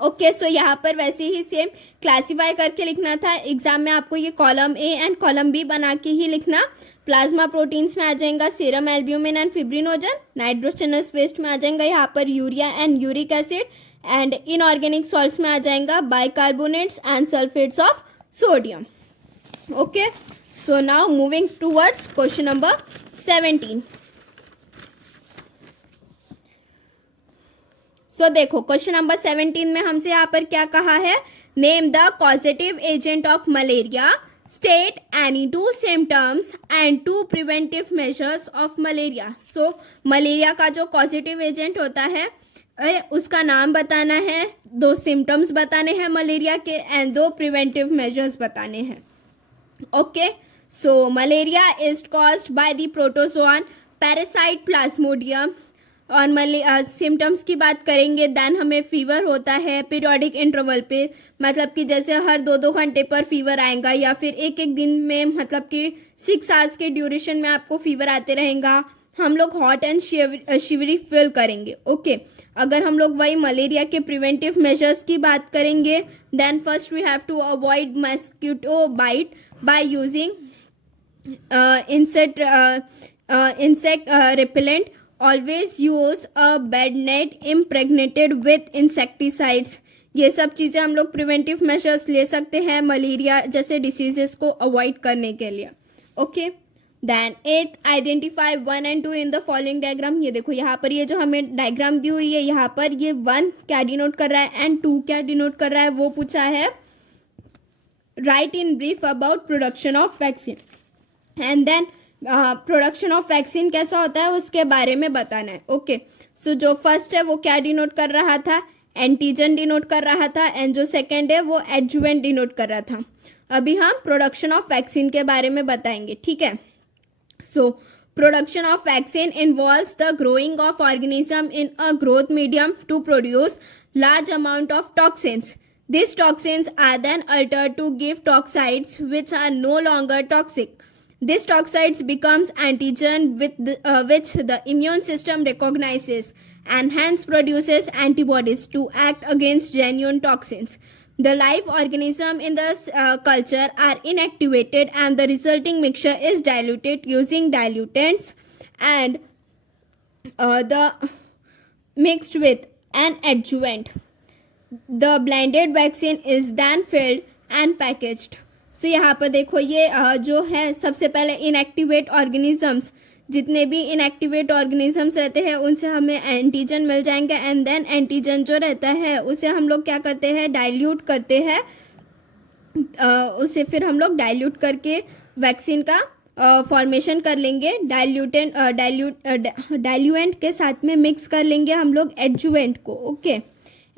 Okay, so यहाँ पर वैसे ही सेम क्लासीफाई करके लिखना था, एग्जाम में आपको ये column A and column B बना के ही लिखना। प्लाज्मा प्रोटीन्स में आ जाएगा serum, albumin and fibrinogen. Nitrogenous waste में आ जाएगा यहाँ पर urea and uric acid. And inorganic salts में आ जाएगा bicarbonates and sulphates of sodium. Okay, so now moving towards question number 17। So देखो, क्वेश्चन नंबर 17 में हमसे यहाँ पर क्या कहा है, name the causative agent of malaria, state any 2 symptoms and 2 preventive measures of malaria. So malaria का जो कॉजेटिव एजेंट होता है उसका नाम बताना है, 2 सिम्टम्स बताने हैं मलेरिया के एंड 2 प्रिवेंटिव मेजर्स बताने हैं। Okay, so malaria is caused by the protozoan parasite Plasmodium. और सिम्टम्स की बात करेंगे देन हमें फीवर होता है पीरियोडिक इंटरवल पे, मतलब कि जैसे हर 2-2 घंटे पर फीवर आएगा, या फिर एक दिन में मतलब कि 6 आवर्स के ड्यूरेशन में आपको फीवर आते रहेगा। हम लोग हॉट एंड शिवरी फील करेंगे। ओके, अगर हम लोग वही मलेरिया के प्रिवेंटिव मेजर्स की बात करेंगे then first we have to avoid mosquito bite by using insect repellent. Always use a bed net impregnated with insecticides. ये सब चीज़ें हम लोग प्रिवेंटिव मेजर्स ले सकते हैं मलेरिया जैसे डिसीजेस को अवॉइड करने के लिए। Okay, then 8th identify 1 and 2 in the following diagram. ये देखो, यहाँ पर ये जो हमें डायग्राम दी हुई है, यहाँ पर ये 1 क्या डिनोट कर रहा है एंड 2 क्या डिनोट कर रहा है वो पूछा है। Write in brief about production of vaccine and then production of vaccine कैसा होता है उसके बारे में बताना है। ओके, सो जो फर्स्ट है वो क्या डिनोट कर रहा था, एंटीजन डिनोट कर रहा था, एंड जो सेकेंड है वो एडजुवेंट डिनोट कर रहा था। अभी हम प्रोडक्शन ऑफ वैक्सीन के बारे में बताएंगे, ठीक है। सो Production of vaccine involves the growing of organism in a growth medium to produce large amount of toxins. These toxins are then altered to give toxicities which are no longer toxic. These toxicities becomes antigen which the immune system recognizes and hence produces antibodies to act against genuine toxins. The live organism in the culture are inactivated and the resulting mixture is diluted using dilutants and the mixed with an adjuvant. The blended vaccine is then filled and packaged. So यहाँ पर देखो ये जो है सबसे पहले inactivate organisms, जितने भी इनएक्टिवेट ऑर्गेनिजम्स रहते हैं उनसे हमें एंटीजन मिल जाएंगे एंड देन एंटीजन जो रहता है उसे हम लोग क्या करते हैं, डाइल्यूट करते हैं, उसे फिर हम लोग डाइल्यूट करके वैक्सीन का फॉर्मेशन कर लेंगे, डाइल्यूएंट के साथ में मिक्स कर लेंगे हम लोग एडजुवेंट को. ओके,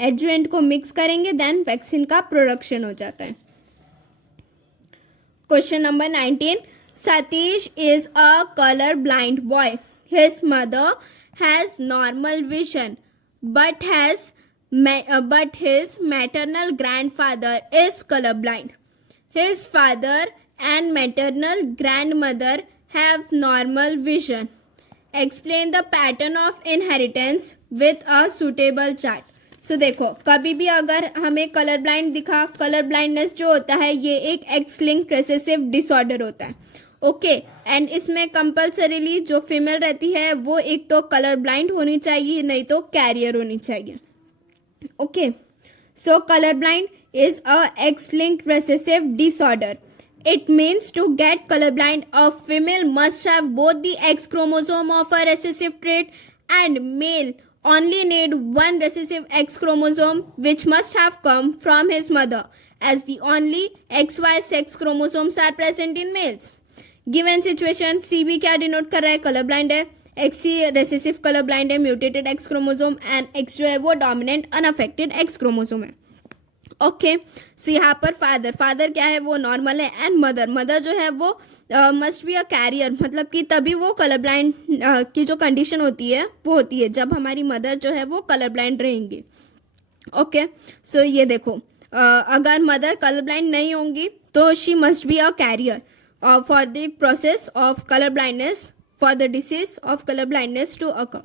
एडजुवेंट को मिक्स करेंगे देन वैक्सीन का प्रोडक्शन हो जाता है. Question number 19. Satish is a color blind boy. His mother has normal vision, but his maternal grandfather is colorblind. His father and maternal grandmother have normal vision. Explain the pattern of inheritance with a suitable chart. सो देखो कभी भी अगर हमें colour blind दिखा, colour blindness जो होता है ये एक एक्स लिंक्ड रिसेसिव डिसऑर्डर होता है. ओके, एंड इसमें कंपल्सरीली जो फीमेल रहती है वो एक तो कलर ब्लाइंड होनी चाहिए, नहीं तो कैरियर होनी चाहिए. Okay, so colour blind is a x linked recessive disorder. It means to get colorblind, a female must have both the X chromosome of a recessive trait and male only need one recessive X chromosome which must have come from his mother, as the only XY sex chromosomes are present in males. Given situation, CB क्या denote कर रहा है, colour blind है, XC recessive colour blind है, mutated X chromosome, and X जो है वो dominant unaffected X chromosome है. ओके, सो यहाँ पर फादर क्या है वो नॉर्मल है एंड मदर जो है वो मस्ट बी अ कैरियर, मतलब कि तभी वो कलर ब्लाइंड की जो कंडीशन होती है वो होती है जब हमारी मदर जो है वो कलर ब्लाइंड रहेंगी. ओके, सो ये देखो अगर मदर कलर ब्लाइंड नहीं होंगी तो she must be a carrier for the process of colour blindness, for the disease of colour blindness to occur.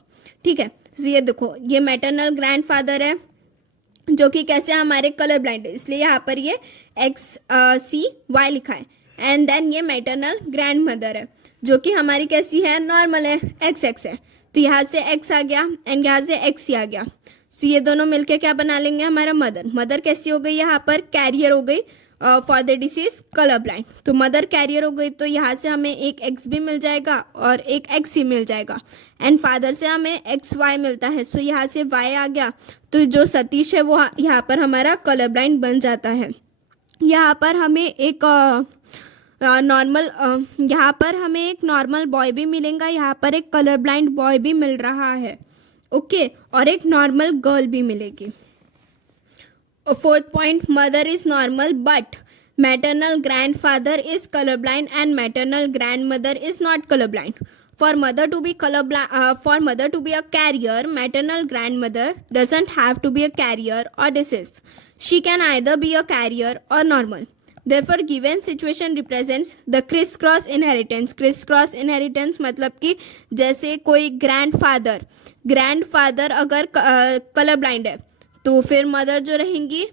ठीक है, so ये देखो ये मैटरनल ग्रैंडफादर है जो कि कैसे हमारे कलर ब्लाइंड है, इसलिए यहाँ पर ये XCY लिखा है. एंड देन ये मैटरनल ग्रैंड मदर है जो कि हमारी कैसी है, नॉर्मल है, XX है. तो यहाँ से X आ गया एंड यहाँ से XC आ गया. सो ये दोनों मिलके क्या बना लेंगे, हमारा मदर कैसी हो गई, यहाँ पर कैरियर हो गई for the disease colour blind. तो मदर कैरियर हो गई तो यहाँ से हमें एक X भी मिल जाएगा और एक XC मिल जाएगा एंड फादर से हमें XY मिलता है. सो यहाँ से Y आ गया तो जो सतीश है वो यहाँ पर हमारा कलर ब्लाइंड बन जाता है. यहाँ पर हमें एक नॉर्मल बॉय भी मिलेगा, यहाँ पर एक कलर ब्लाइंड बॉय भी मिल रहा है. ओके, और एक नॉर्मल गर्ल भी मिलेगी. Fourth point, mother is normal but maternal grandfather is colorblind and maternal grandmother is not colorblind. For mother to be a carrier, maternal grandmother doesn't have to be a carrier or deceased. She can either be a carrier or normal. Therefore, given situation represents the crisscross inheritance. Crisscross inheritance मतलब कि जैसे कोई grandfather अगर colour blind है तो फिर mother जो रहेंगी,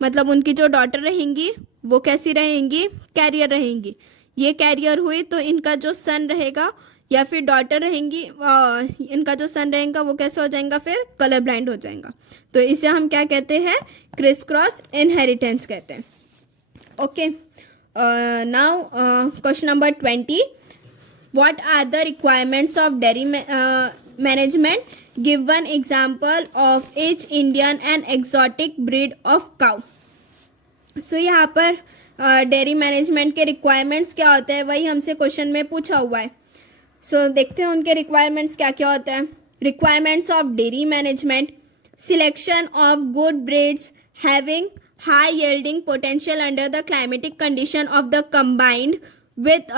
मतलब उनकी जो डॉटर रहेंगी वो कैसी रहेंगी, कैरियर रहेंगी. ये कैरियर हुई तो इनका जो सन रहेगा या फिर डॉटर रहेंगी, इनका जो सन रहेगा वो कैसे हो जाएगा, फिर कलर ब्लाइंड हो जाएगा. तो इसे हम क्या कहते हैं, क्रिस क्रॉस इनहेरिटेंस कहते हैं. Okay, now question number 20. What are the requirements of dairy management? Give one example of each Indian and exotic breed of cow. So यहाँ पर डेयरी मैनेजमेंट के रिक्वायरमेंट्स क्या होते हैं वही हमसे क्वेश्चन में पूछा हुआ है. सो देखते हैं उनके रिक्वायरमेंट्स क्या क्या होते हैं. Requirements of dairy management: selection of good breeds having high yielding potential under the climatic condition of the combined with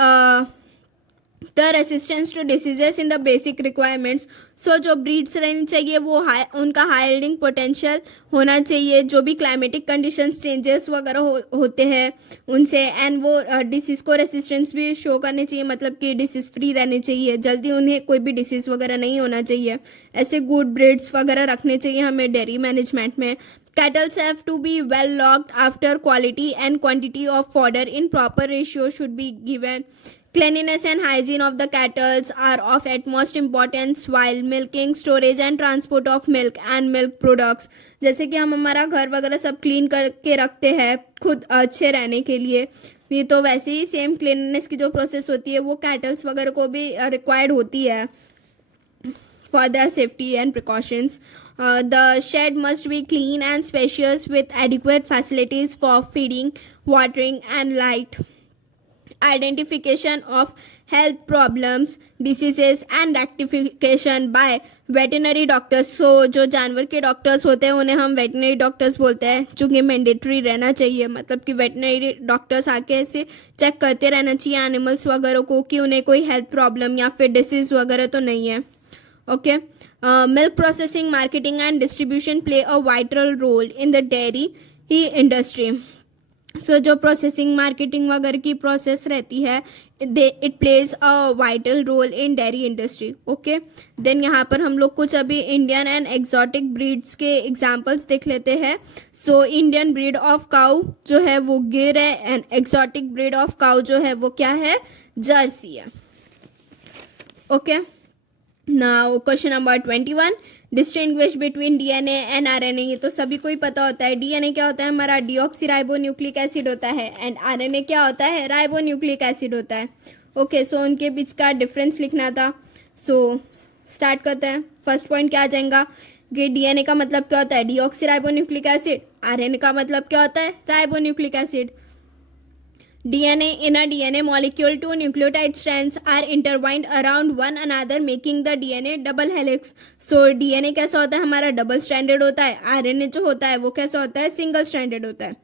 the resistance to diseases in the basic requirements. So जो ब्रीड्स रहनी चाहिए वो उनका high yielding potential होना चाहिए, जो भी climatic conditions changes वगैरह होते हैं उनसे, एंड वो डिसीज़ को रेसिस्टेंस भी शो करने चाहिए, मतलब कि डिसीज़ फ्री रहने चाहिए, जल्दी उन्हें कोई भी डिसीज़ वगैरह नहीं होना चाहिए। ऐसे गुड ब्रीड्स वगैरह रखने चाहिए हमें डेयरी मैनेजमेंट में। Cattles have to be well looked after. Quality and quantity of fodder in proper ratio should be given. Cleanliness and hygiene of the cattle are of utmost importance while milking, storage and transport of milk and milk products. जैसे कि हम हमारा घर वगैरह सब clean करके रखते हैं खुद अच्छे रहने के लिए, ये तो वैसे ही सेम क्लीननेस की जो प्रोसेस होती है वो कैटल्स वगैरह को भी रिक्वायर्ड होती है for their safety and precautions. The shed must be clean and spacious with adequate facilities for feeding, watering and light. Identification of health problems, diseases and rectification by veterinary doctors. So जो जानवर के doctors होते हैं उन्हें हम veterinary doctors बोलते हैं, चूँकि मैंडेटरी रहना चाहिए, मतलब कि वेटनरी डॉक्टर्स आके ऐसे चेक करते रहना चाहिए एनिमल्स वगैरह को कि उन्हें कोई हेल्थ प्रॉब्लम या फिर डिसीज़ वगैरह तो नहीं है। Okay, milk processing, marketing and distribution play a vital role in the dairy industry. So जो प्रोसेसिंग मार्केटिंग वगैरह की प्रोसेस रहती है it plays a vital role in dairy industry. Okay, then यहाँ पर हम लोग कुछ अभी इंडियन एंड एक्जॉटिक ब्रीड्स के एग्जांपल्स देख लेते हैं। So Indian breed of cow जो है वो गिर है, and exotic breed of cow जो है वो क्या है, जर्सी है। Okay, now question number 21, distinguish between DNA and RNA. ये तो सभी को ही पता होता है, डीएनए क्या होता है, हमारा डीऑक्सी न्यूक्लिक एसिड होता है, एंड आरएनए क्या होता है, न्यूक्लिक एसिड होता है। ओके, सो उनके बीच का डिफरेंस लिखना था। सो स्टार्ट करते हैं। फर्स्ट पॉइंट क्या आ जाएगा कि डीएनए का मतलब क्या होता है, डीऑक्सी न्यूक्लिक एसिड। आरएनए का मतलब क्या होता है, nucleic acid. DNA in a DNA molecule, two nucleotide strands are intertwined around one another making the DNA double helix. So DNA कैसा होता है, हमारा डबल स्ट्रैंडेड होता है। RNA जो होता है वो कैसा होता है, सिंगल स्ट्रैंडेड होता है।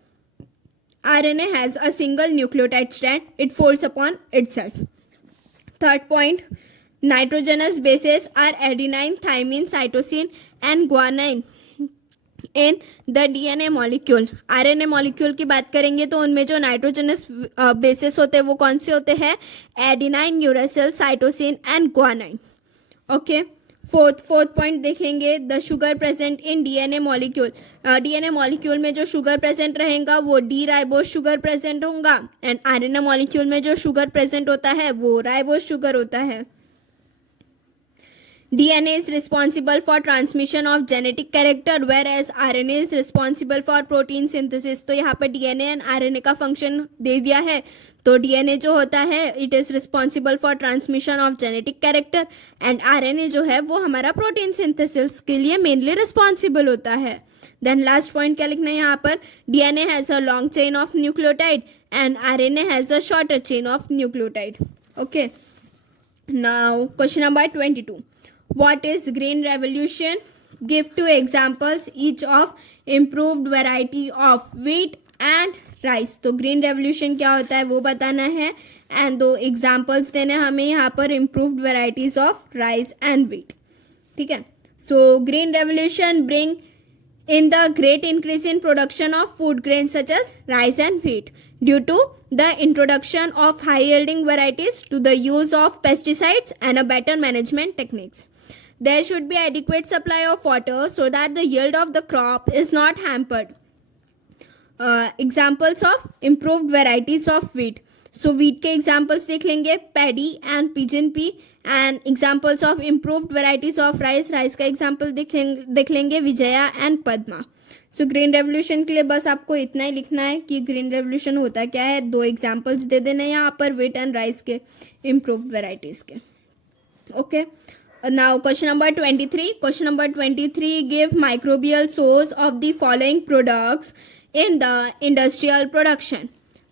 RNA has a single nucleotide strand, it folds upon itself. Third point, nitrogenous bases are adenine, thymine, cytosine and guanine in the DNA molecule. RNA molecule की बात करेंगे तो उनमें जो नाइट्रोजनस बेसिस होते हैं वो कौन से होते हैं, adenine, uracil, cytosine and guanine. Okay, fourth point देखेंगे, the sugar present in DNA molecule. DNA molecule में जो शुगर प्रेजेंट रहेगा वो डी राइबोस शुगर प्रेजेंट होगा, एंड आरएनए मॉलिक्यूल में जो शुगर प्रेजेंट होता है वो राइबोस शुगर होता है। DNA is responsible for transmission of genetic character whereas RNA is responsible for protein synthesis. तो यहाँ पर DNA and RNA का फंक्शन दे दिया है। तो DNA जो होता है it is responsible for transmission of genetic character and RNA जो है वो हमारा protein synthesis के लिए mainly responsible होता है। Then last point क्या लिखना है यहाँ पर, DNA has a long chain of nucleotide and RNA has a shorter chain of nucleotide. Okay. Now question number 22. What is green revolution? Give two examples each of improved variety of wheat and rice. तो green revolution क्या होता है वो बताना है, and 2 examples देने हमें यहाँ पर improved varieties of rice and wheat. ठीक है, so green revolution bring in the great increase in production of food grains such as rice and wheat due to the introduction of high yielding varieties to the use of pesticides and a better management techniques. There should be adequate supply of water so that the yield of the crop is not hampered. Examples of improved varieties of wheat. So wheat के examples देख लेंगे, paddy and pigeon pea, and examples of improved varieties of rice. Rice का example देख लेंगे, Vijaya and Padma. So green revolution के लिए बस आपको इतना ही लिखना है कि ग्रीन रेवोल्यूशन होता क्या है, 2 एग्जाम्पल्स दे देना यहाँ पर व्हीट एंड राइस के इम्प्रूव्ड वेराइटीज़ के। Okay, now question number 23. Question number 23, give microbial source of the following products in the industrial production.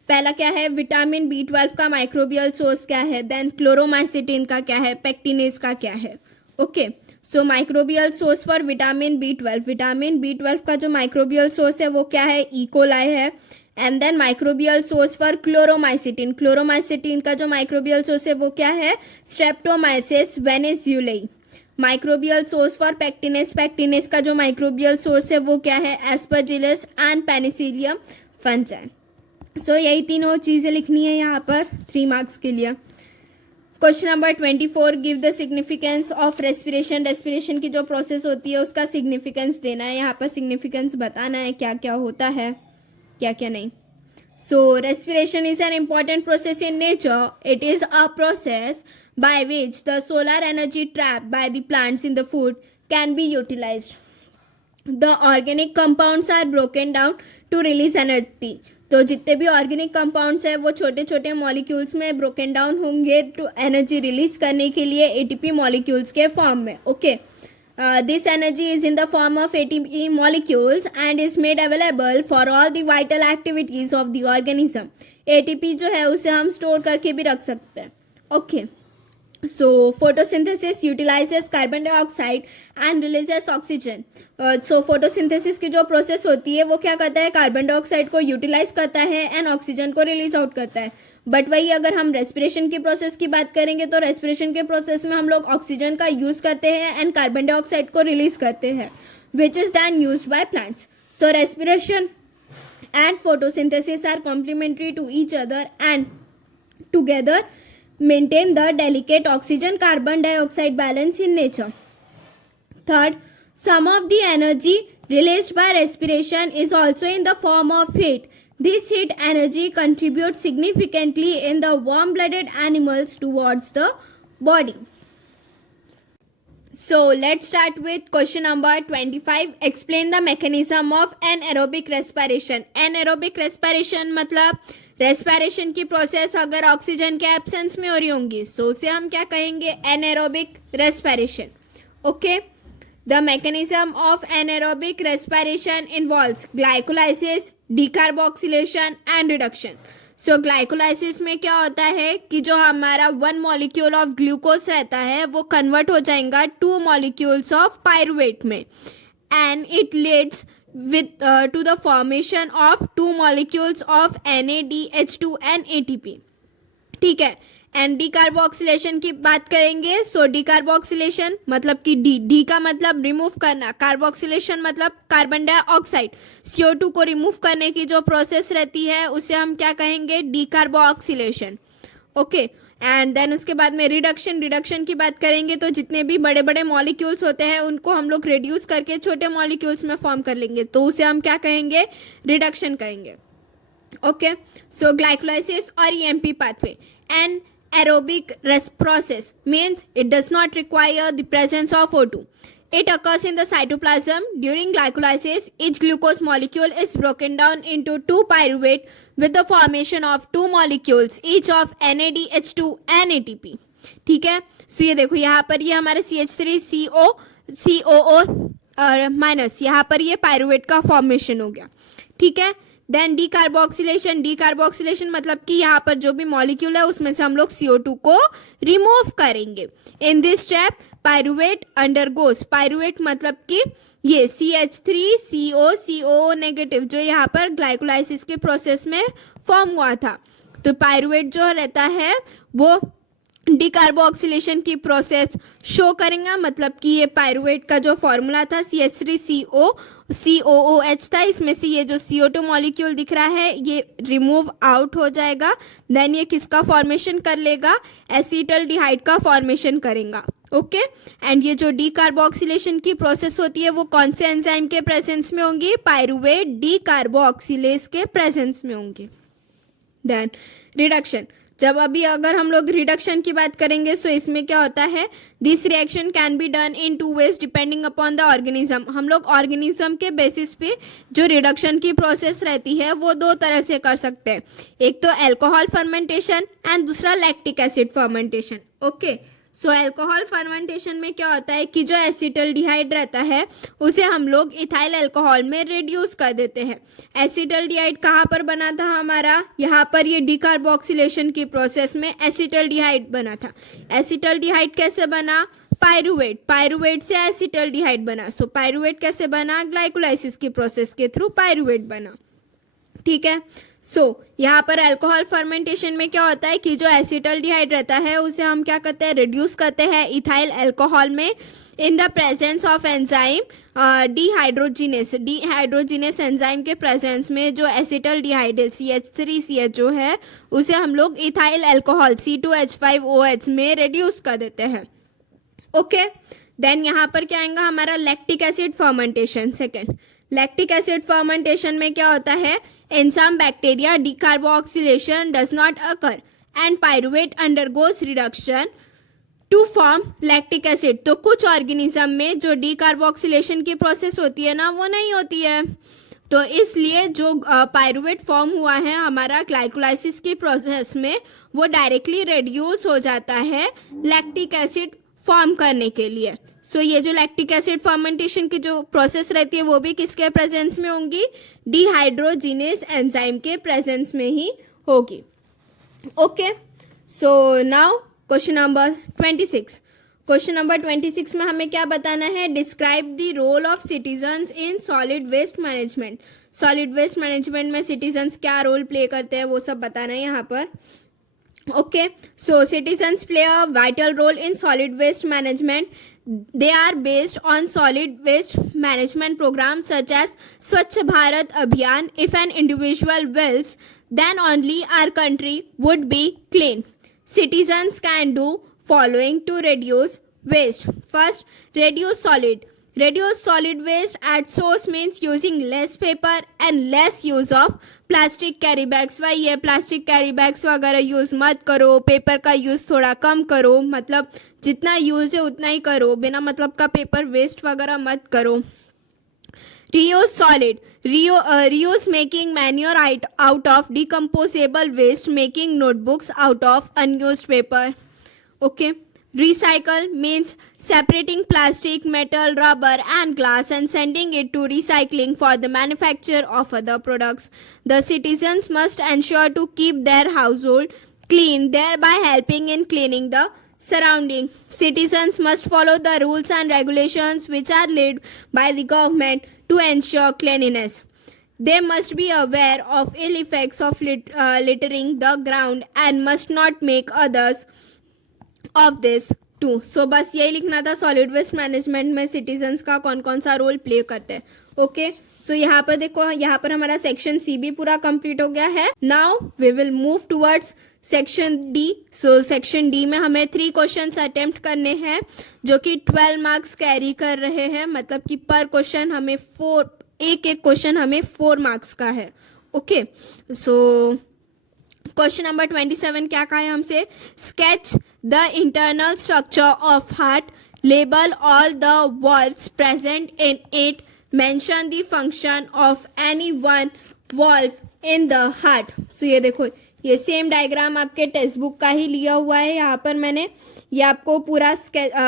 पहला क्या है, विटामिन B12 का माइक्रोबियल सोर्स क्या है, देन क्लोरोमाइसिटिन का क्या है, पेक्टिनेज का क्या है। Okay, so microbial source for vitamin B12, vitamin B12 का जो माइक्रोबियल सोर्स है वो क्या है, इकोलाई है, and then microbial source for chloromycetin, chloromycetin का जो माइक्रोबियल सोर्स है वो क्या है, Streptomyces venezuelae. Microbial source for pectinase, pectinase का जो माइक्रोबियल सोर्स है वो क्या है, Aspergillus and Penicillium fungi. So यही तीनों चीज़ें लिखनी है यहाँ पर 3 मार्क्स के लिए। Question number 24, give the significance of respiration, respiration की जो प्रोसेस होती है उसका सिग्निफिकेंस देना है, यहाँ पर सिग्निफिकेंस बताना है क्या क्या होता है क्या क्या नहीं। So respiration is an important process in nature, it is a process by which the solar energy trapped by the plants in the food can be utilized. The organic compounds are broken down to release energy. तो जितने भी organic compounds हैं वो छोटे छोटे molecules में broken down होंगे to energy release करने के लिए एटीपी मॉलिक्यूल्स के फॉर्म में। Okay, this energy is in the form of ATP molecules and is made available for all the vital activities of the organism. ATP जो है उसे हम स्टोर करके भी रख सकते हैं। Okay, so photosynthesis utilizes carbon dioxide and releases oxygen. So photosynthesis की जो प्रोसेस होती है वो क्या करता है, कार्बन डाइऑक्साइड को यूटिलाइज करता है एंड ऑक्सीजन को रिलीज आउट करता है। बट वही अगर हम रेस्पिरेशन की प्रोसेस की बात करेंगे तो रेस्पिरेशन के प्रोसेस में हम लोग ऑक्सीजन का यूज करते हैं एंड कार्बन डाइऑक्साइड को रिलीज करते हैं, which is then used by plants. So respiration and photosynthesis are complementary to each other and together maintain the delicate oxygen carbon dioxide balance in nature. Third, some of the energy released by respiration is also in the form of heat. This heat energy contributes significantly in the warm-blooded animals towards the body. So let's start with question number 25. Explain the mechanism of anaerobic respiration. Anaerobic respiration मतलब respiration की process अगर oxygen के absence में हो रही होंगी so उसे हम क्या कहेंगे, anaerobic respiration. Okay, the mechanism of anaerobic respiration involves glycolysis, decarboxylation and reduction. So glycolysis में क्या होता है कि जो हमारा 1 मॉलिक्यूल ऑफ ग्लूकोज रहता है वो कन्वर्ट हो जाएगा 2 मॉलिक्यूल्स ऑफ पायरुवेट में and it leads with to the formation of 2 molecules of NADH2 and ATP. ठीक है, एंड डीकार्बोक्सिलेशन की बात करेंगे। सो डीकार्बोक्सिलेशन मतलब कि डी का मतलब रिमूव करना, कार्बोक्सिलेशन मतलब कार्बन डाइऑक्साइड CO2 को रिमूव करने की जो प्रोसेस रहती है उसे हम क्या कहेंगे, डीकार्बोक्सिलेशन। ओके, एंड देन उसके बाद में रिडक्शन, रिडक्शन की बात करेंगे तो जितने भी बड़े बड़े मॉलिक्यूल्स होते हैं उनको हम लोग रिड्यूस करके छोटे मॉलिक्यूल्स में फॉर्म कर लेंगे तो उसे हम क्या कहेंगे, रिडक्शन कहेंगे। ओके, सो ग्लाइकोलाइसिस और EMP pathway. An aerobic process means it does not require the presence of O2. It occurs in the cytoplasm. During glycolysis, each glucose molecule is broken down into 2 pyruvate with the formation of 2 molecules, each of NADH2 and ATP. ठीक है, सो ये देखो यहाँ पर ये हमारे CH3CO COO और minus यहाँ पर ये पायरुवेट का फॉर्मेशन हो गया। ठीक है, देन डीकार्बोक्सिलेशन, डीकार्बोक्सिलेशन मतलब कि यहाँ पर जो भी मॉलिक्यूल है उसमें से हम लोग CO2 को रिमूव करेंगे। In this step pyruvate undergoes, pyruvate मतलब कि ये CH3CO COO नेगेटिव जो यहाँ पर ग्लाइकोलाइसिस के प्रोसेस में फॉर्म हुआ था, तो पायरुवेट जो रहता है वो डीकार्बोक्सिलेशन की प्रोसेस शो करेंगे। मतलब कि ये पायरुवेट का जो फॉर्मूला था CH3CO COOH था, इसमें से ये जो CO2 मॉलिक्यूल दिख रहा है ये रिमूव आउट हो जाएगा। देन ये किसका फॉर्मेशन कर लेगा, एसिटल्डिहाइड का फॉर्मेशन करेगा। ओके, एंड ये जो डीकार्बोक्सिलेशन की प्रोसेस होती है वो कौन से एंजाइम के प्रेजेंस में होंगी, पायरुवेट डीकार्बोक्सिलेज के प्रेजेंस में होंगी। देन रिडक्शन, जब अभी अगर हम लोग रिडक्शन की बात करेंगे सो इसमें क्या होता है, this reaction can be done in 2 ways depending upon the organism. हम लोग ऑर्गेनिज्म के बेसिस पे जो रिडक्शन की प्रोसेस रहती है वो 2 तरह से कर सकते हैं, एक तो अल्कोहल फर्मेंटेशन एंड दूसरा लैक्टिक एसिड फर्मेंटेशन। ओके, सो अल्कोहल फर्मेंटेशन में क्या होता है कि जो एसिटल्डिहाइड रहता है उसे हम लोग इथाइल अल्कोहल में रिड्यूस कर देते हैं। एसिटल्डिहाइड कहाँ पर बना था हमारा, यहाँ पर ये डीकार्बोक्सिलेशन की प्रोसेस में एसिटल्डिहाइड बना था। एसिटल्डिहाइड कैसे बना, पायरुवेट, पायरुवेट से एसिटल्डिहाइड बना। सो पायरुवेट कैसे बना, ग्लाइकोलाइसिस की प्रोसेस के थ्रू पायरुवेट बना। ठीक है, यहाँ पर अल्कोहल फर्मेंटेशन में क्या होता है कि जो एसिटल्डिहाइड रहता है उसे हम क्या करते हैं, रिड्यूस करते हैं इथाइल अल्कोहल में in the presence of enzyme dehydrogenase enzyme के प्रेजेंस में जो एसिटल्डिहाइड है CH3CH जो है उसे हम लोग इथाइल अल्कोहल C2H5OH में रिड्यूस कर देते हैं। ओके, देन यहाँ पर क्या आएगा हमारा lactic acid fermentation. Second, lactic acid fermentation में क्या होता है, in some bacteria decarboxylation does not occur and pyruvate undergoes reduction to form lactic acid। तो कुछ ऑर्गेनिज्म में जो डीकार्बोक्सिलेशन की प्रोसेस होती है ना वो नहीं होती है, तो इसलिए जो पायरुवेट फॉर्म हुआ है हमारा ग्लाइकोलाइसिस की प्रोसेस में वो डायरेक्टली रिड्यूस हो जाता है लैक्टिक एसिड फॉर्म करने के लिए। ये जो लैक्टिक एसिड फर्मेंटेशन की जो प्रोसेस रहती है वो भी किसके प्रेजेंस में होंगी, डिहाइड्रोजिनेस एंजाइम के प्रेजेंस में ही होगी। Okay, so now question number 26। Question number 26 में हमें क्या बताना है, describe the role of citizens in solid waste management. Solid waste management में सिटीजन्स क्या रोल प्ले करते हैं वो सब बताना है यहाँ पर। Okay, so citizens play a vital role in solid waste management. They are based on solid waste management programs such as Swachh Bharat Abhiyan. If an individual wills, then only our country would be clean. Citizens can do following to reduce waste. First, reduce solid waste at source means using less paper and less use of plastic carry bags. वही है, plastic carry bags वगैरह use मत करो, paper का use थोड़ा कम करो, मतलब जितना यूज़ है उतना ही करो, बिना मतलब का पेपर वेस्ट वगैरह मत करो। Reuse solid, reuse making manure out of decomposable waste, making notebooks out of unused paper. Okay, recycle means separating plastic, metal, rubber and glass and sending it to recycling for the manufacture of other products. The citizens must ensure to keep their household clean, thereby helping in cleaning the surrounding. Citizens must follow the rules and regulations which are laid by the government to ensure cleanliness. They must be aware of ill effects of littering the ground and must not make others of this too. So बस यही लिखना था solid waste management में citizens का कौन कौन सा role play करते हैं। ओके, सो यहाँ पर देखो, यहाँ पर हमारा सेक्शन सी भी पूरा कंप्लीट हो गया है। Now we will move towards section D. So section D में हमें 3 क्वेश्चंस अटेम्प्ट करने हैं जो कि 12 मार्क्स कैरी कर रहे हैं, मतलब कि पर क्वेश्चन हमें एक क्वेश्चन हमें 4 मार्क्स का है। ओके, सो क्वेश्चन नंबर 27 क्या कहा है हमसे, sketch the internal structure of heart, label all the valves present in it, mention the function of any one valve in the heart. So ये देखो, ये सेम डायग्राम आपके टेक्स्ट बुक का ही लिया हुआ है। यहाँ पर मैंने ये आपको पूरा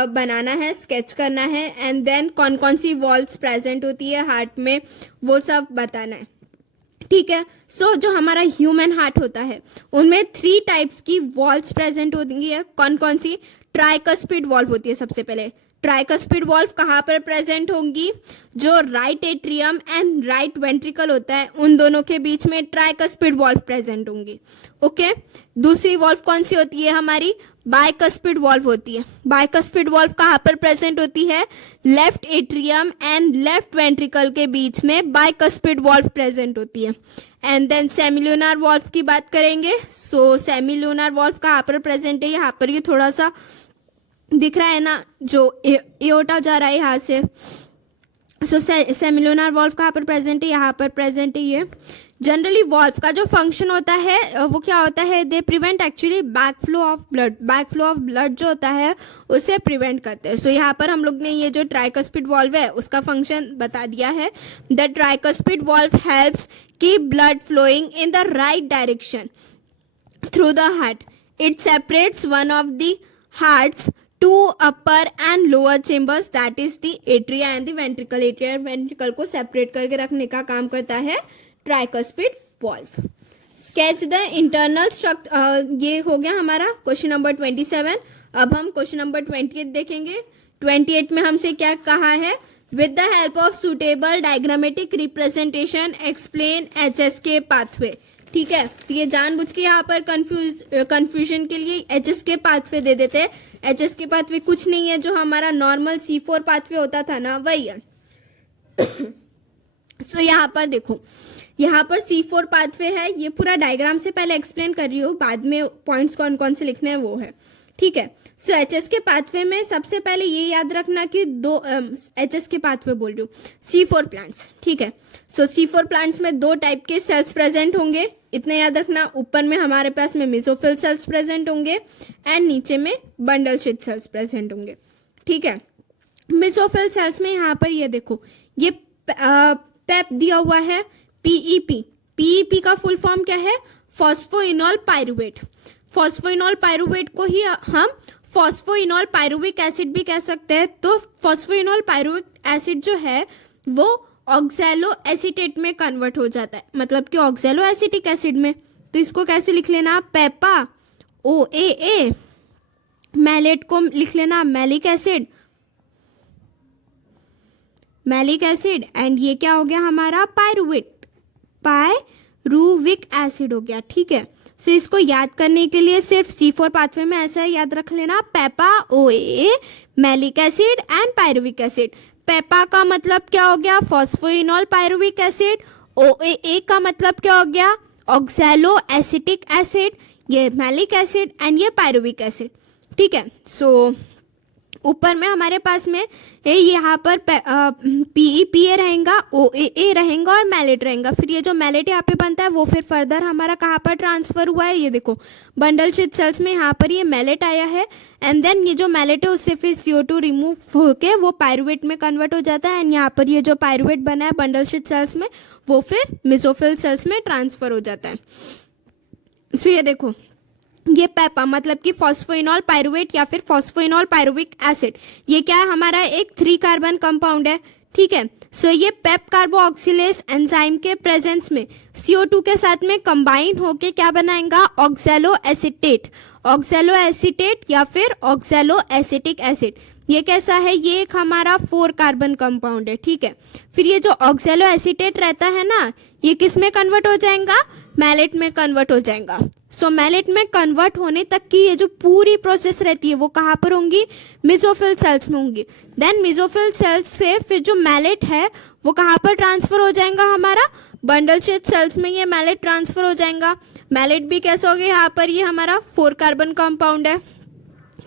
बनाना है, स्केच करना है एंड देन कौन कौन सी वॉल्व्स प्रेजेंट होती है हार्ट में वो सब बताना है। ठीक है, सो जो हमारा ह्यूमन हार्ट होता है उनमें 3 टाइप्स की वॉल्व्स प्रेजेंट होती है। कौन कौन सी, ट्राइकस्पिड वॉल्व होती है। सबसे पहले ट्राइकस्पिड वॉल्व कहाँ पर प्रेजेंट होंगी, जो right atrium and right ventricle होता है उन दोनों के बीच में ट्राइकस्पिड वॉल्व प्रेजेंट होंगी। ओके, दूसरी वॉल्व कौन सी होती है हमारी, बाइकस्पिड वॉल्व होती है। बाइकस्पिड वॉल्व कहाँ पर प्रेजेंट होती है, left atrium and left ventricle के बीच में बाइकस्पिड वॉल्व प्रेजेंट होती है। एंड देन सेमिल्यूनर वॉल्व की बात करेंगे। सो सेमिल्यूनर वॉल्व कहाँ पर प्रेजेंट है, यहाँ पर ये थोड़ा सा दिख रहा है ना, जो एओर्टा जा रहा है यहाँ से। सो सेमिल्यूनर वॉल्व कहाँ पर प्रेजेंट है, यहाँ पर प्रेजेंट है ये। जनरली वॉल्व का जो फंक्शन होता है वो क्या होता है, they prevent actually back flow of blood जो होता है उसे प्रिवेंट करते हैं। सो यहाँ पर हम लोग ने ये जो ट्राइकस्पिड वॉल्व है उसका फंक्शन बता दिया है। The tricuspid valve helps keep blood flowing in the right direction through the heart. It separates one of the heart's two upper and lower chambers, that is the atria and the ventricle. Atria ventricle को separate करके रखने का काम करता है tricuspid valve. Sketch the internal structure, ये हो गया हमारा क्वेश्चन नंबर 27। अब हम क्वेश्चन नंबर 28 देखेंगे। 28 में हमसे क्या कहा है, with the help of suitable diagrammatic representation explain HSK pathway. ठीक है, तो ये जानबूझ के यहाँ पर कंफ्यूजन के लिए एचएस के पाथवे दे देते हैं। एचएस के पाथवे कुछ नहीं है, जो हमारा नॉर्मल C4 पाथवे होता था ना, वही है। सो यहाँ पर देखो, यहाँ पर C4 पाथवे है, ये पूरा डायग्राम से पहले एक्सप्लेन कर रही हूँ, बाद में पॉइंट्स कौन कौन से लिखने हैं वो है, ठीक है। सो एचएस के पाथवे में सबसे पहले ये याद रखना कि दो एचएस के पाथवे बोल रही हूँ, C4 प्लांट्स, ठीक है। सो C4 प्लांट्स में दो टाइप के सेल्स प्रेजेंट होंगे, इतने याद रखना। ऊपर में हमारे पास में मेसोफिल सेल्स प्रेजेंट होंगे एंड नीचे में बंडल शीट सेल्स प्रेजेंट होंगे, ठीक है। मेसोफिल सेल्स में यहाँ पर ये देखो, ये पेप दिया हुआ है, पीईपी। पीईपी का फुल फॉर्म क्या है? Phosphoenol pyruvate. फॉस्फोइनॉल पायरुवेट को ही हम फॉस्फोइनॉल पायरुविक एसिड भी कह सकते हैं। तो फॉस्फोइनॉल पायरुविक एसिड जो है वो ऑक्सैलो एसीटेट में कन्वर्ट हो जाता है, मतलब कि ऑक्सैलो एसिटिक एसिड में। तो इसको कैसे लिख लेना? Peppa OAA। मैलेट को लिख लेना malic acid, malic acid. And ये क्या हो गया हमारा? पायरुविक एसिड हो गया, ठीक है। सो इसको याद करने के लिए सिर्फ C4 पाथवे में ऐसा याद रख लेना, Peppa OAA, malic acid and pyruvic acid. Peppa का मतलब क्या हो गया? Phosphoenol pyruvic acid. OAA का मतलब क्या हो गया? Oxalo acetic acid. ये मैलिक एसिड एंड ये पायरुविक एसिड, ठीक है। सो ऊपर में हमारे पास में यहाँ पर PEPA रहेगा, OAA रहेगा और मैलेट रहेगा। फिर ये जो मैलेट यहाँ पे बनता है वो फिर फर्दर हमारा कहाँ पर ट्रांसफर हुआ है? ये देखो, बंडल शीट सेल्स में यहाँ पर ये मैलेट आया है एंड देन ये जो मैलेट है उससे फिर CO2 रिमूव होके वो पायरुवेट में कन्वर्ट हो जाता है एंड यहाँ पर ये जो पायरुवेट बना है बंडल शीट सेल्स में वो फिर मेसोफिल सेल्स में ट्रांसफर हो जाता है। सो ये देखो, ये पेपा मतलब कि फॉस्फोइनॉल पायरुवेट या फिर फॉस्फोइनॉल पायरुविक एसिड, ये क्या है? हमारा एक 3 कार्बन कंपाउंड है, ठीक है। सो ये पेप कार्बोक्सिलेज एंजाइम के प्रेजेंस में CO2 के साथ में कंबाइन होके क्या बनाएगा? Oxalo acetate. ऑक्सैलो एसीटेट या फिर ऑक्सैलो एसिटिक एसिड। ये कैसा है? ये एक हमारा 4 कार्बन कंपाउंड है, ठीक है। फिर ये जो ऑक्सैलो एसीटेट रहता है ना, ये किस में कन्वर्ट हो जाएगा? मैलेट में कन्वर्ट हो जाएगा। सो मैलेट में कन्वर्ट होने तक की ये जो पूरी प्रोसेस रहती है वो कहाँ पर होंगी? मेसोफिल सेल्स में होंगी। देन मेसोफिल सेल्स से फिर जो मैलेट है वो कहाँ पर ट्रांसफर हो जाएगा? हमारा बंडल शीट सेल्स में ये मैलेट ट्रांसफर हो जाएगा। मैलेट भी कैसे हो गया? यहाँ पर ये हमारा 4 कार्बन कंपाउंड है,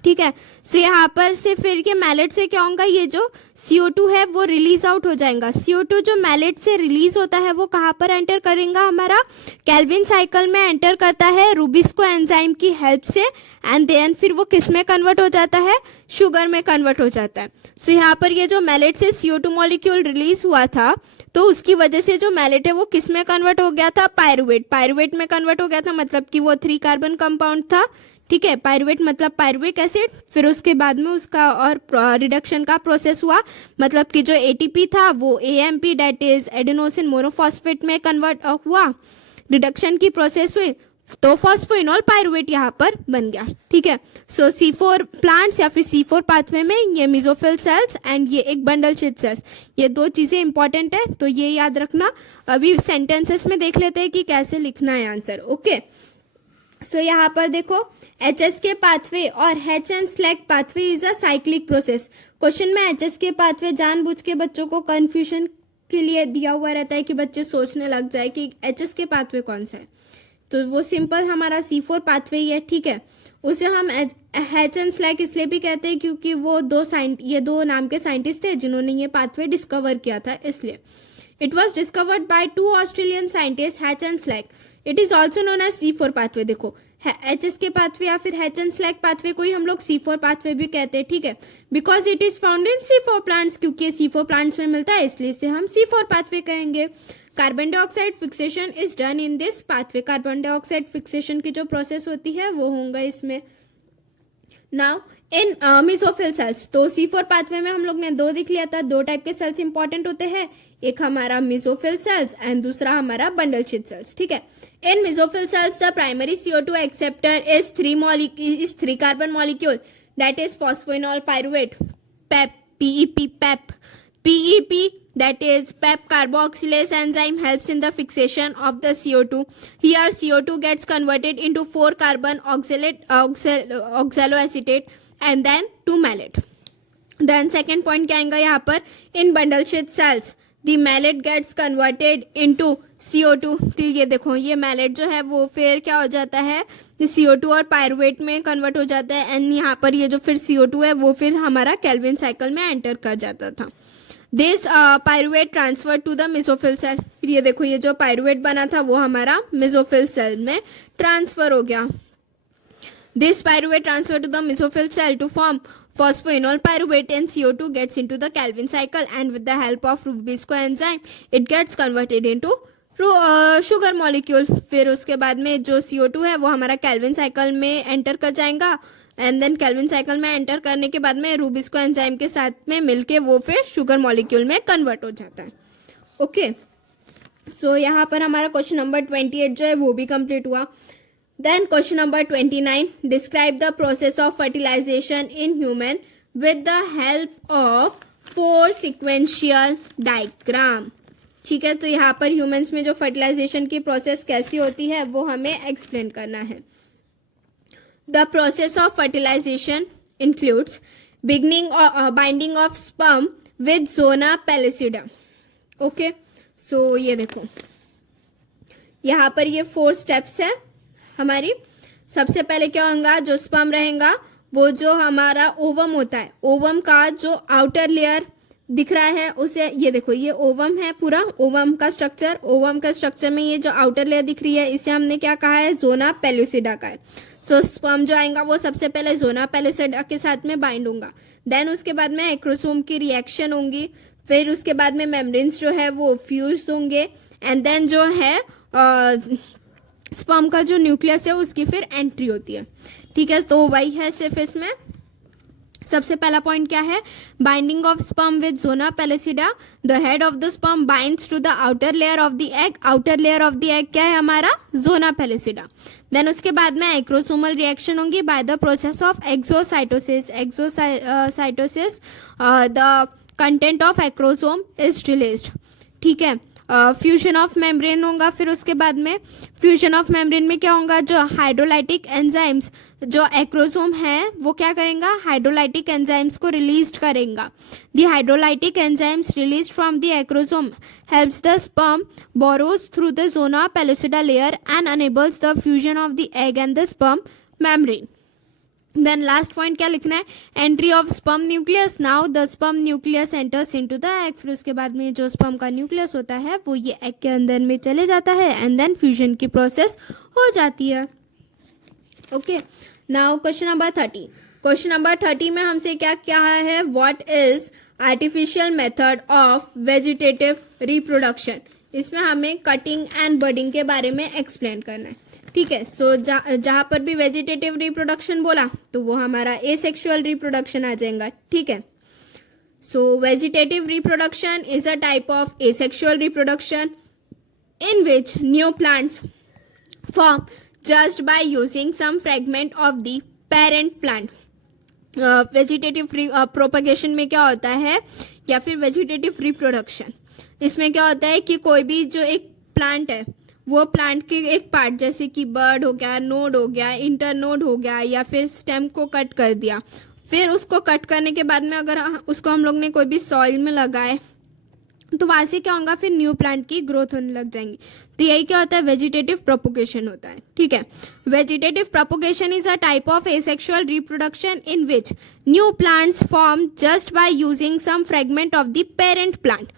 ठीक है। सो यहाँ पर से फिर ये मैलेट से क्या होगा? ये जो CO2 है वो रिलीज आउट हो जाएगा। CO2 जो मैलेट से रिलीज होता है वो कहाँ पर एंटर करेगा? हमारा कैल्विन साइकिल में एंटर करता है रूबिस्को एंजाइम की हेल्प से एंड देन फिर वो किस में कन्वर्ट हो जाता है? शुगर में कन्वर्ट हो जाता है। सो यहाँ पर ये जो मैलेट से CO2 मॉलिक्यूल रिलीज हुआ था तो उसकी वजह से जो मैलेट है वो किस में कन्वर्ट हो गया था? पायरुवेट। पायरुवेट में कन्वर्ट हो गया था, मतलब कि वो 3 कार्बन कंपाउंड था, ठीक है। पायरुवेट मतलब पायरुविक एसिड। फिर उसके बाद में उसका और रिडक्शन का प्रोसेस हुआ, मतलब कि जो ATP था वो AMP that is adenosine monophosphate में कन्वर्ट हुआ, रिडक्शन की प्रोसेस हुई तो फॉस्फोइनॉल पायरुवेट यहाँ पर बन गया, ठीक है। सो C4 प्लांट्स या फिर C4 पाथवे में ये मेसोफिल सेल्स एंड ये एक बंडल शीट सेल्स, ये 2 चीज़ें इंपॉर्टेंट है, तो ये याद रखना। अभी सेंटेंसेस में देख लेते हैं कि कैसे लिखना है आंसर, ओके। सो यहाँ पर देखो, HS के पाथवे और H and slag pathway is a cyclic process. Question में HS के पाथवे जानबूझ के बच्चों को कंफ्यूजन के लिए दिया हुआ रहता है कि बच्चे सोचने लग जाए कि HS के पाथवे कौन सा है, तो वो सिंपल हमारा C4 पाथवे ही है, ठीक है। उसे हम H एंड स्लैग इसलिए भी कहते हैं क्योंकि वो ये दो नाम के साइंटिस्ट थे जिन्होंने ये पाथवे डिस्कवर किया था, इसलिए। It was discovered by 2 Australian scientists, Hatch and Slack. It is also known as C4 pathway। देखो, HS के पाथवे या फिर Hatch and Slack पाथवे को ही हम लोग C4 पाथवे भी कहते हैं, ठीक है। Because it is found in C4 plants, क्योंकि C4 प्लांट्स में मिलता है इसलिए इसे हम C4 पाथवे कहेंगे। Carbon dioxide fixation is done in this pathway. Carbon dioxide fixation की जो प्रोसेस होती है वो होगा इसमें। नाउ इन मेसोफिल सेल्स, तो C4 पाथवे में हम लोग ने 2 दिख लिया था, 2 टाइप के सेल्स इंपॉर्टेंट होते हैं, एक हमारा मेसोफिल सेल्स एंड दूसरा हमारा बंडल शीट सेल्स, ठीक है। In mesophyll cells the primary CO2 acceptor is 3 carbon molecule that is phosphoenolpyruvate, PEP, PEP that is PEP carboxylase enzyme helps in the fixation of the CO2. Here CO2 gets converted into 4 carbon oxaloacetate and then to malate. Then second point क्या आएगा यहाँ पर, in bundle sheath cells the malate gets converted into CO2. तो ये देखो ये malate जो है वो फिर क्या हो जाता है, CO2 और पायरुवेट में कन्वर्ट हो जाता है एंड यहाँ पर ये जो फिर CO2 है वो फिर हमारा केल्विन साइकिल में एंटर कर जाता था. This pyruvate transfer to the mesophyll cell. फिर ये देखो ये जो पायरुवेट बना था वो हमारा मेसोफिल सेल में ट्रांसफर हो गया. This pyruvate transfer to the mesophyll cell to form phosphoenol pyruvate and CO2 gets into the Calvin cycle and with the help of Rubisco enzyme it gets converted into sugar molecule. फिर उसके बाद में जो CO2 है वो हमारा Calvin cycle में enter कर जाएगा एंड देन कैल्विन साइकिल में एंटर करने के बाद में रूबिस्को एंजाइम के साथ में मिलके वो फिर शुगर मॉलिक्यूल में कन्वर्ट हो जाता है. ओके सो यहाँ पर हमारा क्वेश्चन नंबर 28 जो है वो भी कंप्लीट हुआ. Then question number 29, describe the process of fertilisation in human with the help of 4 sequential diagram. ठीक है, तो यहाँ पर ह्यूमंस में जो फर्टिलाइजेशन की प्रोसेस कैसी होती है वो हमें एक्सप्लेन करना है. The process of fertilisation includes beginning binding of sperm with zona pellucida. Okay so ये देखो यहाँ पर ये 4 स्टेप्स है हमारी. सबसे पहले क्या होगा, जो स्पर्म रहेगा वो जो हमारा ओवम होता है, ओवम का जो आउटर लेयर दिख रहा है उसे, ये देखो ये ओवम है पूरा, ओवम का स्ट्रक्चर. ओवम का स्ट्रक्चर में ये जो आउटर लेयर दिख रही है इसे हमने क्या कहा है, जोना पेलुसिडा का है. सो स्पर्म जो आएगा वो सबसे पहले जोना पेलुसिडा के साथ में बाइंड होगा. देन उसके बाद में एक्रोसोम की रिएक्शन होंगी. फिर उसके बाद में मेम्ब्रेन्स जो है वो फ्यूज होंगे एंड देन जो है स्पर्म का जो न्यूक्लियस है उसकी फिर एंट्री होती है. ठीक है, तो वही है सिर्फ इसमें. सबसे पहला पॉइंट क्या है, binding of sperm with zona pellucida. The head of the sperm binds to the outer layer of the egg. Outer layer of the egg क्या है हमारा, जोना पेलिसिडा. देन उसके बाद में एक्रोसोमल रिएक्शन होंगी by the process of exocytosis. Exocytosis the content of acrosome is released. ठीक है, fusion of membrane होगा. फिर उसके बाद में फ्यूजन ऑफ मेम्ब्रेन में क्या होगा, जो हाइड्रोलाइटिक एंजाइम्स जो एक्रोसोम है वो क्या करेगा, हाइड्रोलाइटिक एंजाइम्स को रिलीज करेगा. The hydrolytic enzymes release from the acrosome helps the sperm burrows through the zona pellucida layer and enables the fusion of the egg and the sperm membrane. Then last point क्या लिखना है, entry of sperm nucleus. Now the sperm nucleus enters into the egg. फिर उसके बाद में जो sperm का nucleus होता है वो ये एग के अंदर में चले जाता है एंड देन फ्यूजन की प्रोसेस हो जाती है. Okay, now question number 30. Question number 30 में हमसे क्या क्या है, what is artificial method of vegetative reproduction. इसमें हमें कटिंग एंड बडिंग के बारे में एक्सप्लेन करना है. ठीक है, सो जहाँ पर भी वेजिटेटिव रिप्रोडक्शन बोला तो वो हमारा एसेक्सुअल रिप्रोडक्शन आ जाएगा. ठीक है, so vegetative reproduction is a type of asexual reproduction in which new plants form just by using some fragment of the parent plant. Vegetative propagation में क्या होता है, या फिर वेजिटेटिव रिप्रोडक्शन, इसमें क्या होता है कि कोई भी जो एक प्लांट है वो प्लांट के एक पार्ट जैसे कि बर्ड हो गया, नोड हो गया, इंटर नोड हो गया, या फिर स्टेम को कट कर दिया. फिर उसको कट करने के बाद में अगर उसको हम लोग ने कोई भी सॉइल में लगाए तो वहाँ से क्या होगा, फिर न्यू प्लांट की ग्रोथ होने लग जाएंगी. तो यही क्या होता है, वेजिटेटिव प्रोपोगेशन होता है. ठीक है, vegetative propagation is a type of asexual reproduction in which new plants form just by using some fragment of the parent plant.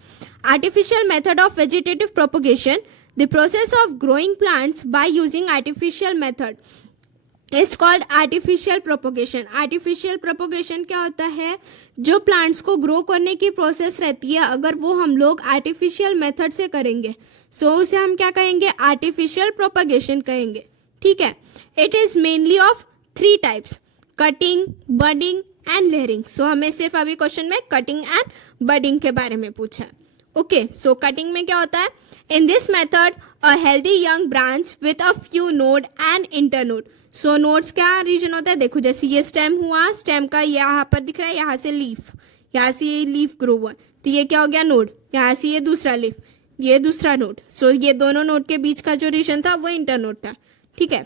Artificial method of vegetative propagation, the process of growing plants by using artificial method is called artificial propagation. artificial propagation क्या होता है, जो plants को grow करने की process रहती है अगर वो हम लोग artificial method से करेंगे so उसे हम क्या कहेंगे, artificial propagation कहेंगे. ठीक है, it is mainly of 3 types, cutting, budding and layering. so हमें सिर्फ अभी क्वेश्चन में cutting and budding के बारे में पूछा है. ओके, सो कटिंग में क्या होता है, in this method a healthy young branch with a few node and internode. So nodes क्या रीजन होता है, देखो जैसे ये स्टेम हुआ, स्टेम का यहाँ पर दिख रहा है, यहाँ से लीफ, यहाँ से लीफ ग्रो हुआ, तो ये क्या हो गया, नोड। यहाँ से ये दूसरा लीफ, ये दूसरा नोड। सो ये दोनों नोड के बीच का जो रीजन था वो इंटरनोड था, ठीक है।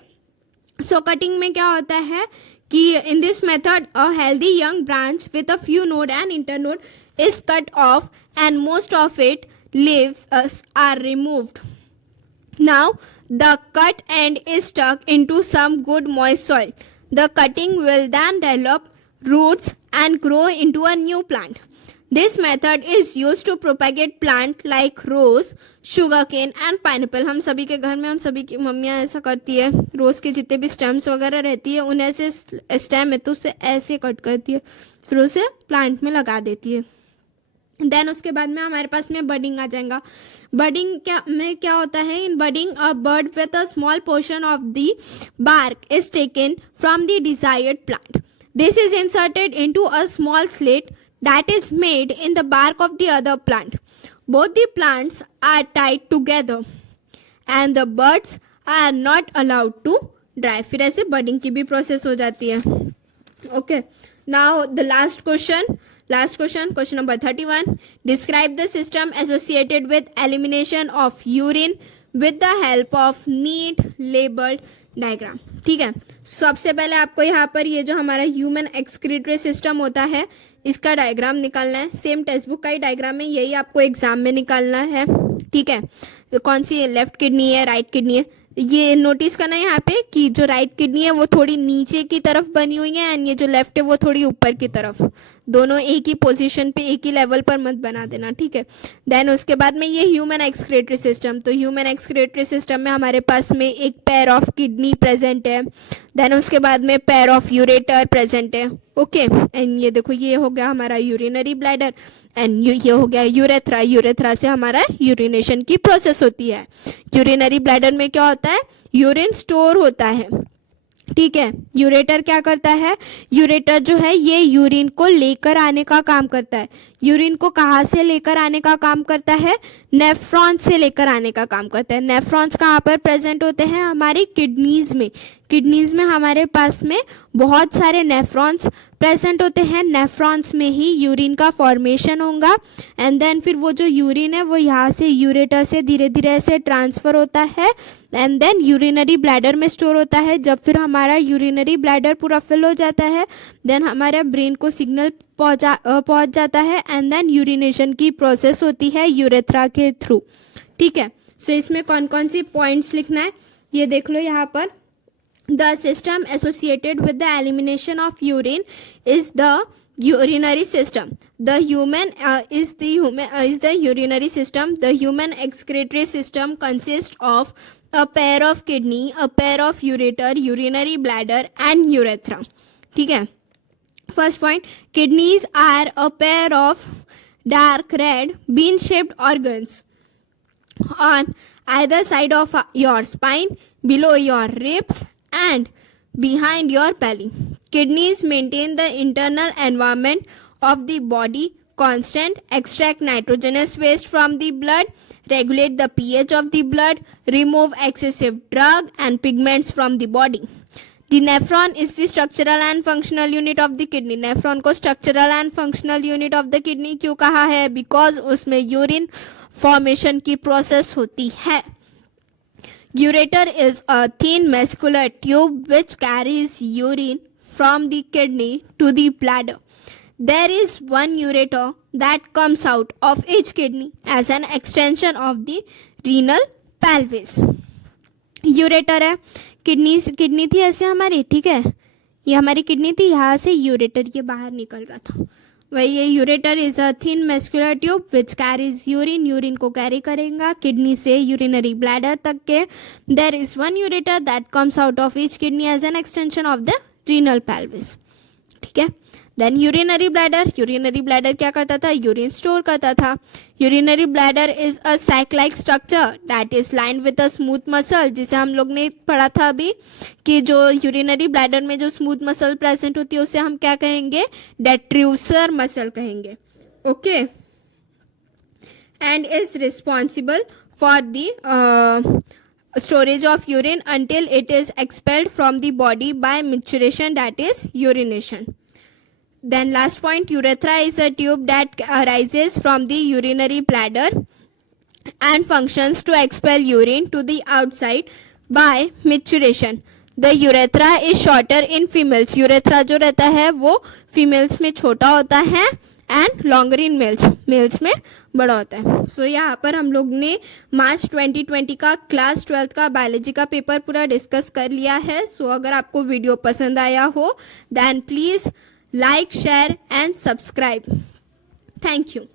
सो कटिंग में क्या होता है कि in this method a healthy young branch with a few node and internode is cut off and most of it leaves are removed. Now the cut end is stuck into some good moist soil. The cutting will then develop roots and grow into a new plant. This method is used to propagate plant like rose, sugarcane and pineapple. हम सभी के घर में, हम सभी की मम्मियाँ ऐसा करती है, रोज़ के जितने भी स्टेम्स वगैरह रहती है उन्हें से स्टेम है तो उससे ऐसे कट करती है, फिर उसे प्लांट में लगा देती है। देन उसके बाद में हमारे पास में बडिंग आ जाएगा। बडिंग क्या होता है, in budding a bud with a small portion of the bark is taken from the desired plant. This is inserted into a small slit that is made in the bark of the other plant. Both the plants are tied together and the buds are not allowed to dry. फिर ऐसे budding की भी process हो जाती है। Okay, now the last question, question number 31. Describe the system associated with elimination of urine with the help of neat labeled diagram, ठीक है। सबसे पहले आपको यहाँ पर ये जो हमारा ह्यूमन एक्सक्रीटरी सिस्टम होता है इसका डायग्राम निकालना है। सेम टेक्स्ट बुक का ही डायग्राम है, यही आपको एग्जाम में निकालना है, ठीक है। तो कौन सी लेफ्ट किडनी है, राइट किडनी है, ये नोटिस करना है यहाँ पे कि जो राइट किडनी है वो थोड़ी नीचे की तरफ बनी हुई है एंड ये जो लेफ्ट है वो थोड़ी ऊपर की तरफ, दोनों एक ही पोजीशन पे एक ही लेवल पर मत बना देना, ठीक है। देन उसके बाद में ये ह्यूमन एक्सक्रीटरी सिस्टम, तो ह्यूमन एक्सक्रीटरी सिस्टम में हमारे पास में एक पेयर ऑफ किडनी प्रेजेंट है। देन उसके बाद में पेयर ऑफ यूरेटर प्रेजेंट है, ओके। एंड ये देखो ये हो गया हमारा यूरिनरी ब्लैडर एंड ये हो गया यूरेथ्रा। यूरेथ्रा से हमारा यूरिनेशन की प्रोसेस होती है। यूरिनरी ब्लैडर में क्या होता है, यूरिन स्टोर होता है, ठीक है। यूरेटर क्या करता है, यूरेटर जो है ये यूरिन को लेकर आने का काम करता है। यूरिन को कहाँ से लेकर आने का काम करता है, नेफ्रॉन्स से लेकर आने का काम करता है। नेफ्रॉन्स कहाँ पर प्रेजेंट होते हैं, हमारी किडनीज में। किडनीज में हमारे पास में बहुत सारे नेफ्रॉन्स प्रेजेंट होते हैं। नेफ्रॉन्स में ही यूरिन का फॉर्मेशन होगा एंड देन फिर वो जो यूरिन है वो यहाँ से यूरेटर से धीरे धीरे ऐसे ट्रांसफ़र होता है एंड देन यूरिनरी ब्लैडर में स्टोर होता है। जब फिर हमारा यूरिनरी ब्लैडर पूरा फिल हो जाता है देन हमारे ब्रेन को सिग्नल पहुँच जाता है एंड देन यूरिनेशन की प्रोसेस होती है यूरेथ्रा के थ्रू, ठीक है। सो इसमें कौन कौन सी पॉइंट्स लिखना है ये देख लो यहाँ पर। The system associated with the elimination of urine is the urinary system. The human is the urinary system. The human excretory system consists of a pair of kidney, a pair of ureter, urinary bladder, and urethra. ठीक है। First point, kidneys are a pair of dark red bean-shaped organs on either side of your spine, below your ribs, and behind your belly. Kidneys maintain the internal environment of the body constant, extract nitrogenous waste from the blood, regulate the pH of the blood, remove excessive drug and pigments from the body. The nephron is the structural and functional unit of the kidney. Nephron को structural and functional unit of the kidney क्यों कहा है, because उसमें urine formation की process होती है। Ureter is a thin muscular tube which carries urine from the kidney to the bladder. There is one ureter that comes out of each kidney as an extension of the renal pelvis. Ureter है, kidney थी ऐसे हमारी, ठीक है। ये हमारी kidney थी, यहाँ से यूरेटर ये बाहर निकल रहा था, वही ये ureter is a thin muscular tube which carries urine, urine को कैरी करेगा किडनी से यूरिनरी ब्लैडर तक के। There is one ureter that comes out of each kidney as an extension of the renal pelvis, ठीक है। Then urinary bladder क्या करता था, यूरिन स्टोर करता था। Urinary bladder is a sac like structure that is lined with a smooth muscle, जिसे हम लोग ने पढ़ा था अभी कि जो यूरिनरी ब्लैडर में जो स्मूथ मसल प्रेजेंट होती है उसे हम क्या कहेंगे, डेट्रूसर मसल कहेंगे, okay. And is responsible for the storage of urine until it is expelled from the body by maturation, that is urination. Then last point, urethra is a tube that arises from the urinary bladder and functions to expel urine to the outside by maturation. The urethra is shorter in females. Urethra जो रहता है वो females में छोटा होता है and longer in males. Males में बड़ा होता है. So यहाँ पर हम लोग ने मार्च 2020 का क्लास 12th का बायोलॉजी का पेपर पूरा डिस्कस कर लिया है. So अगर आपको वीडियो पसंद आया हो then please like, share and subscribe. Thank you.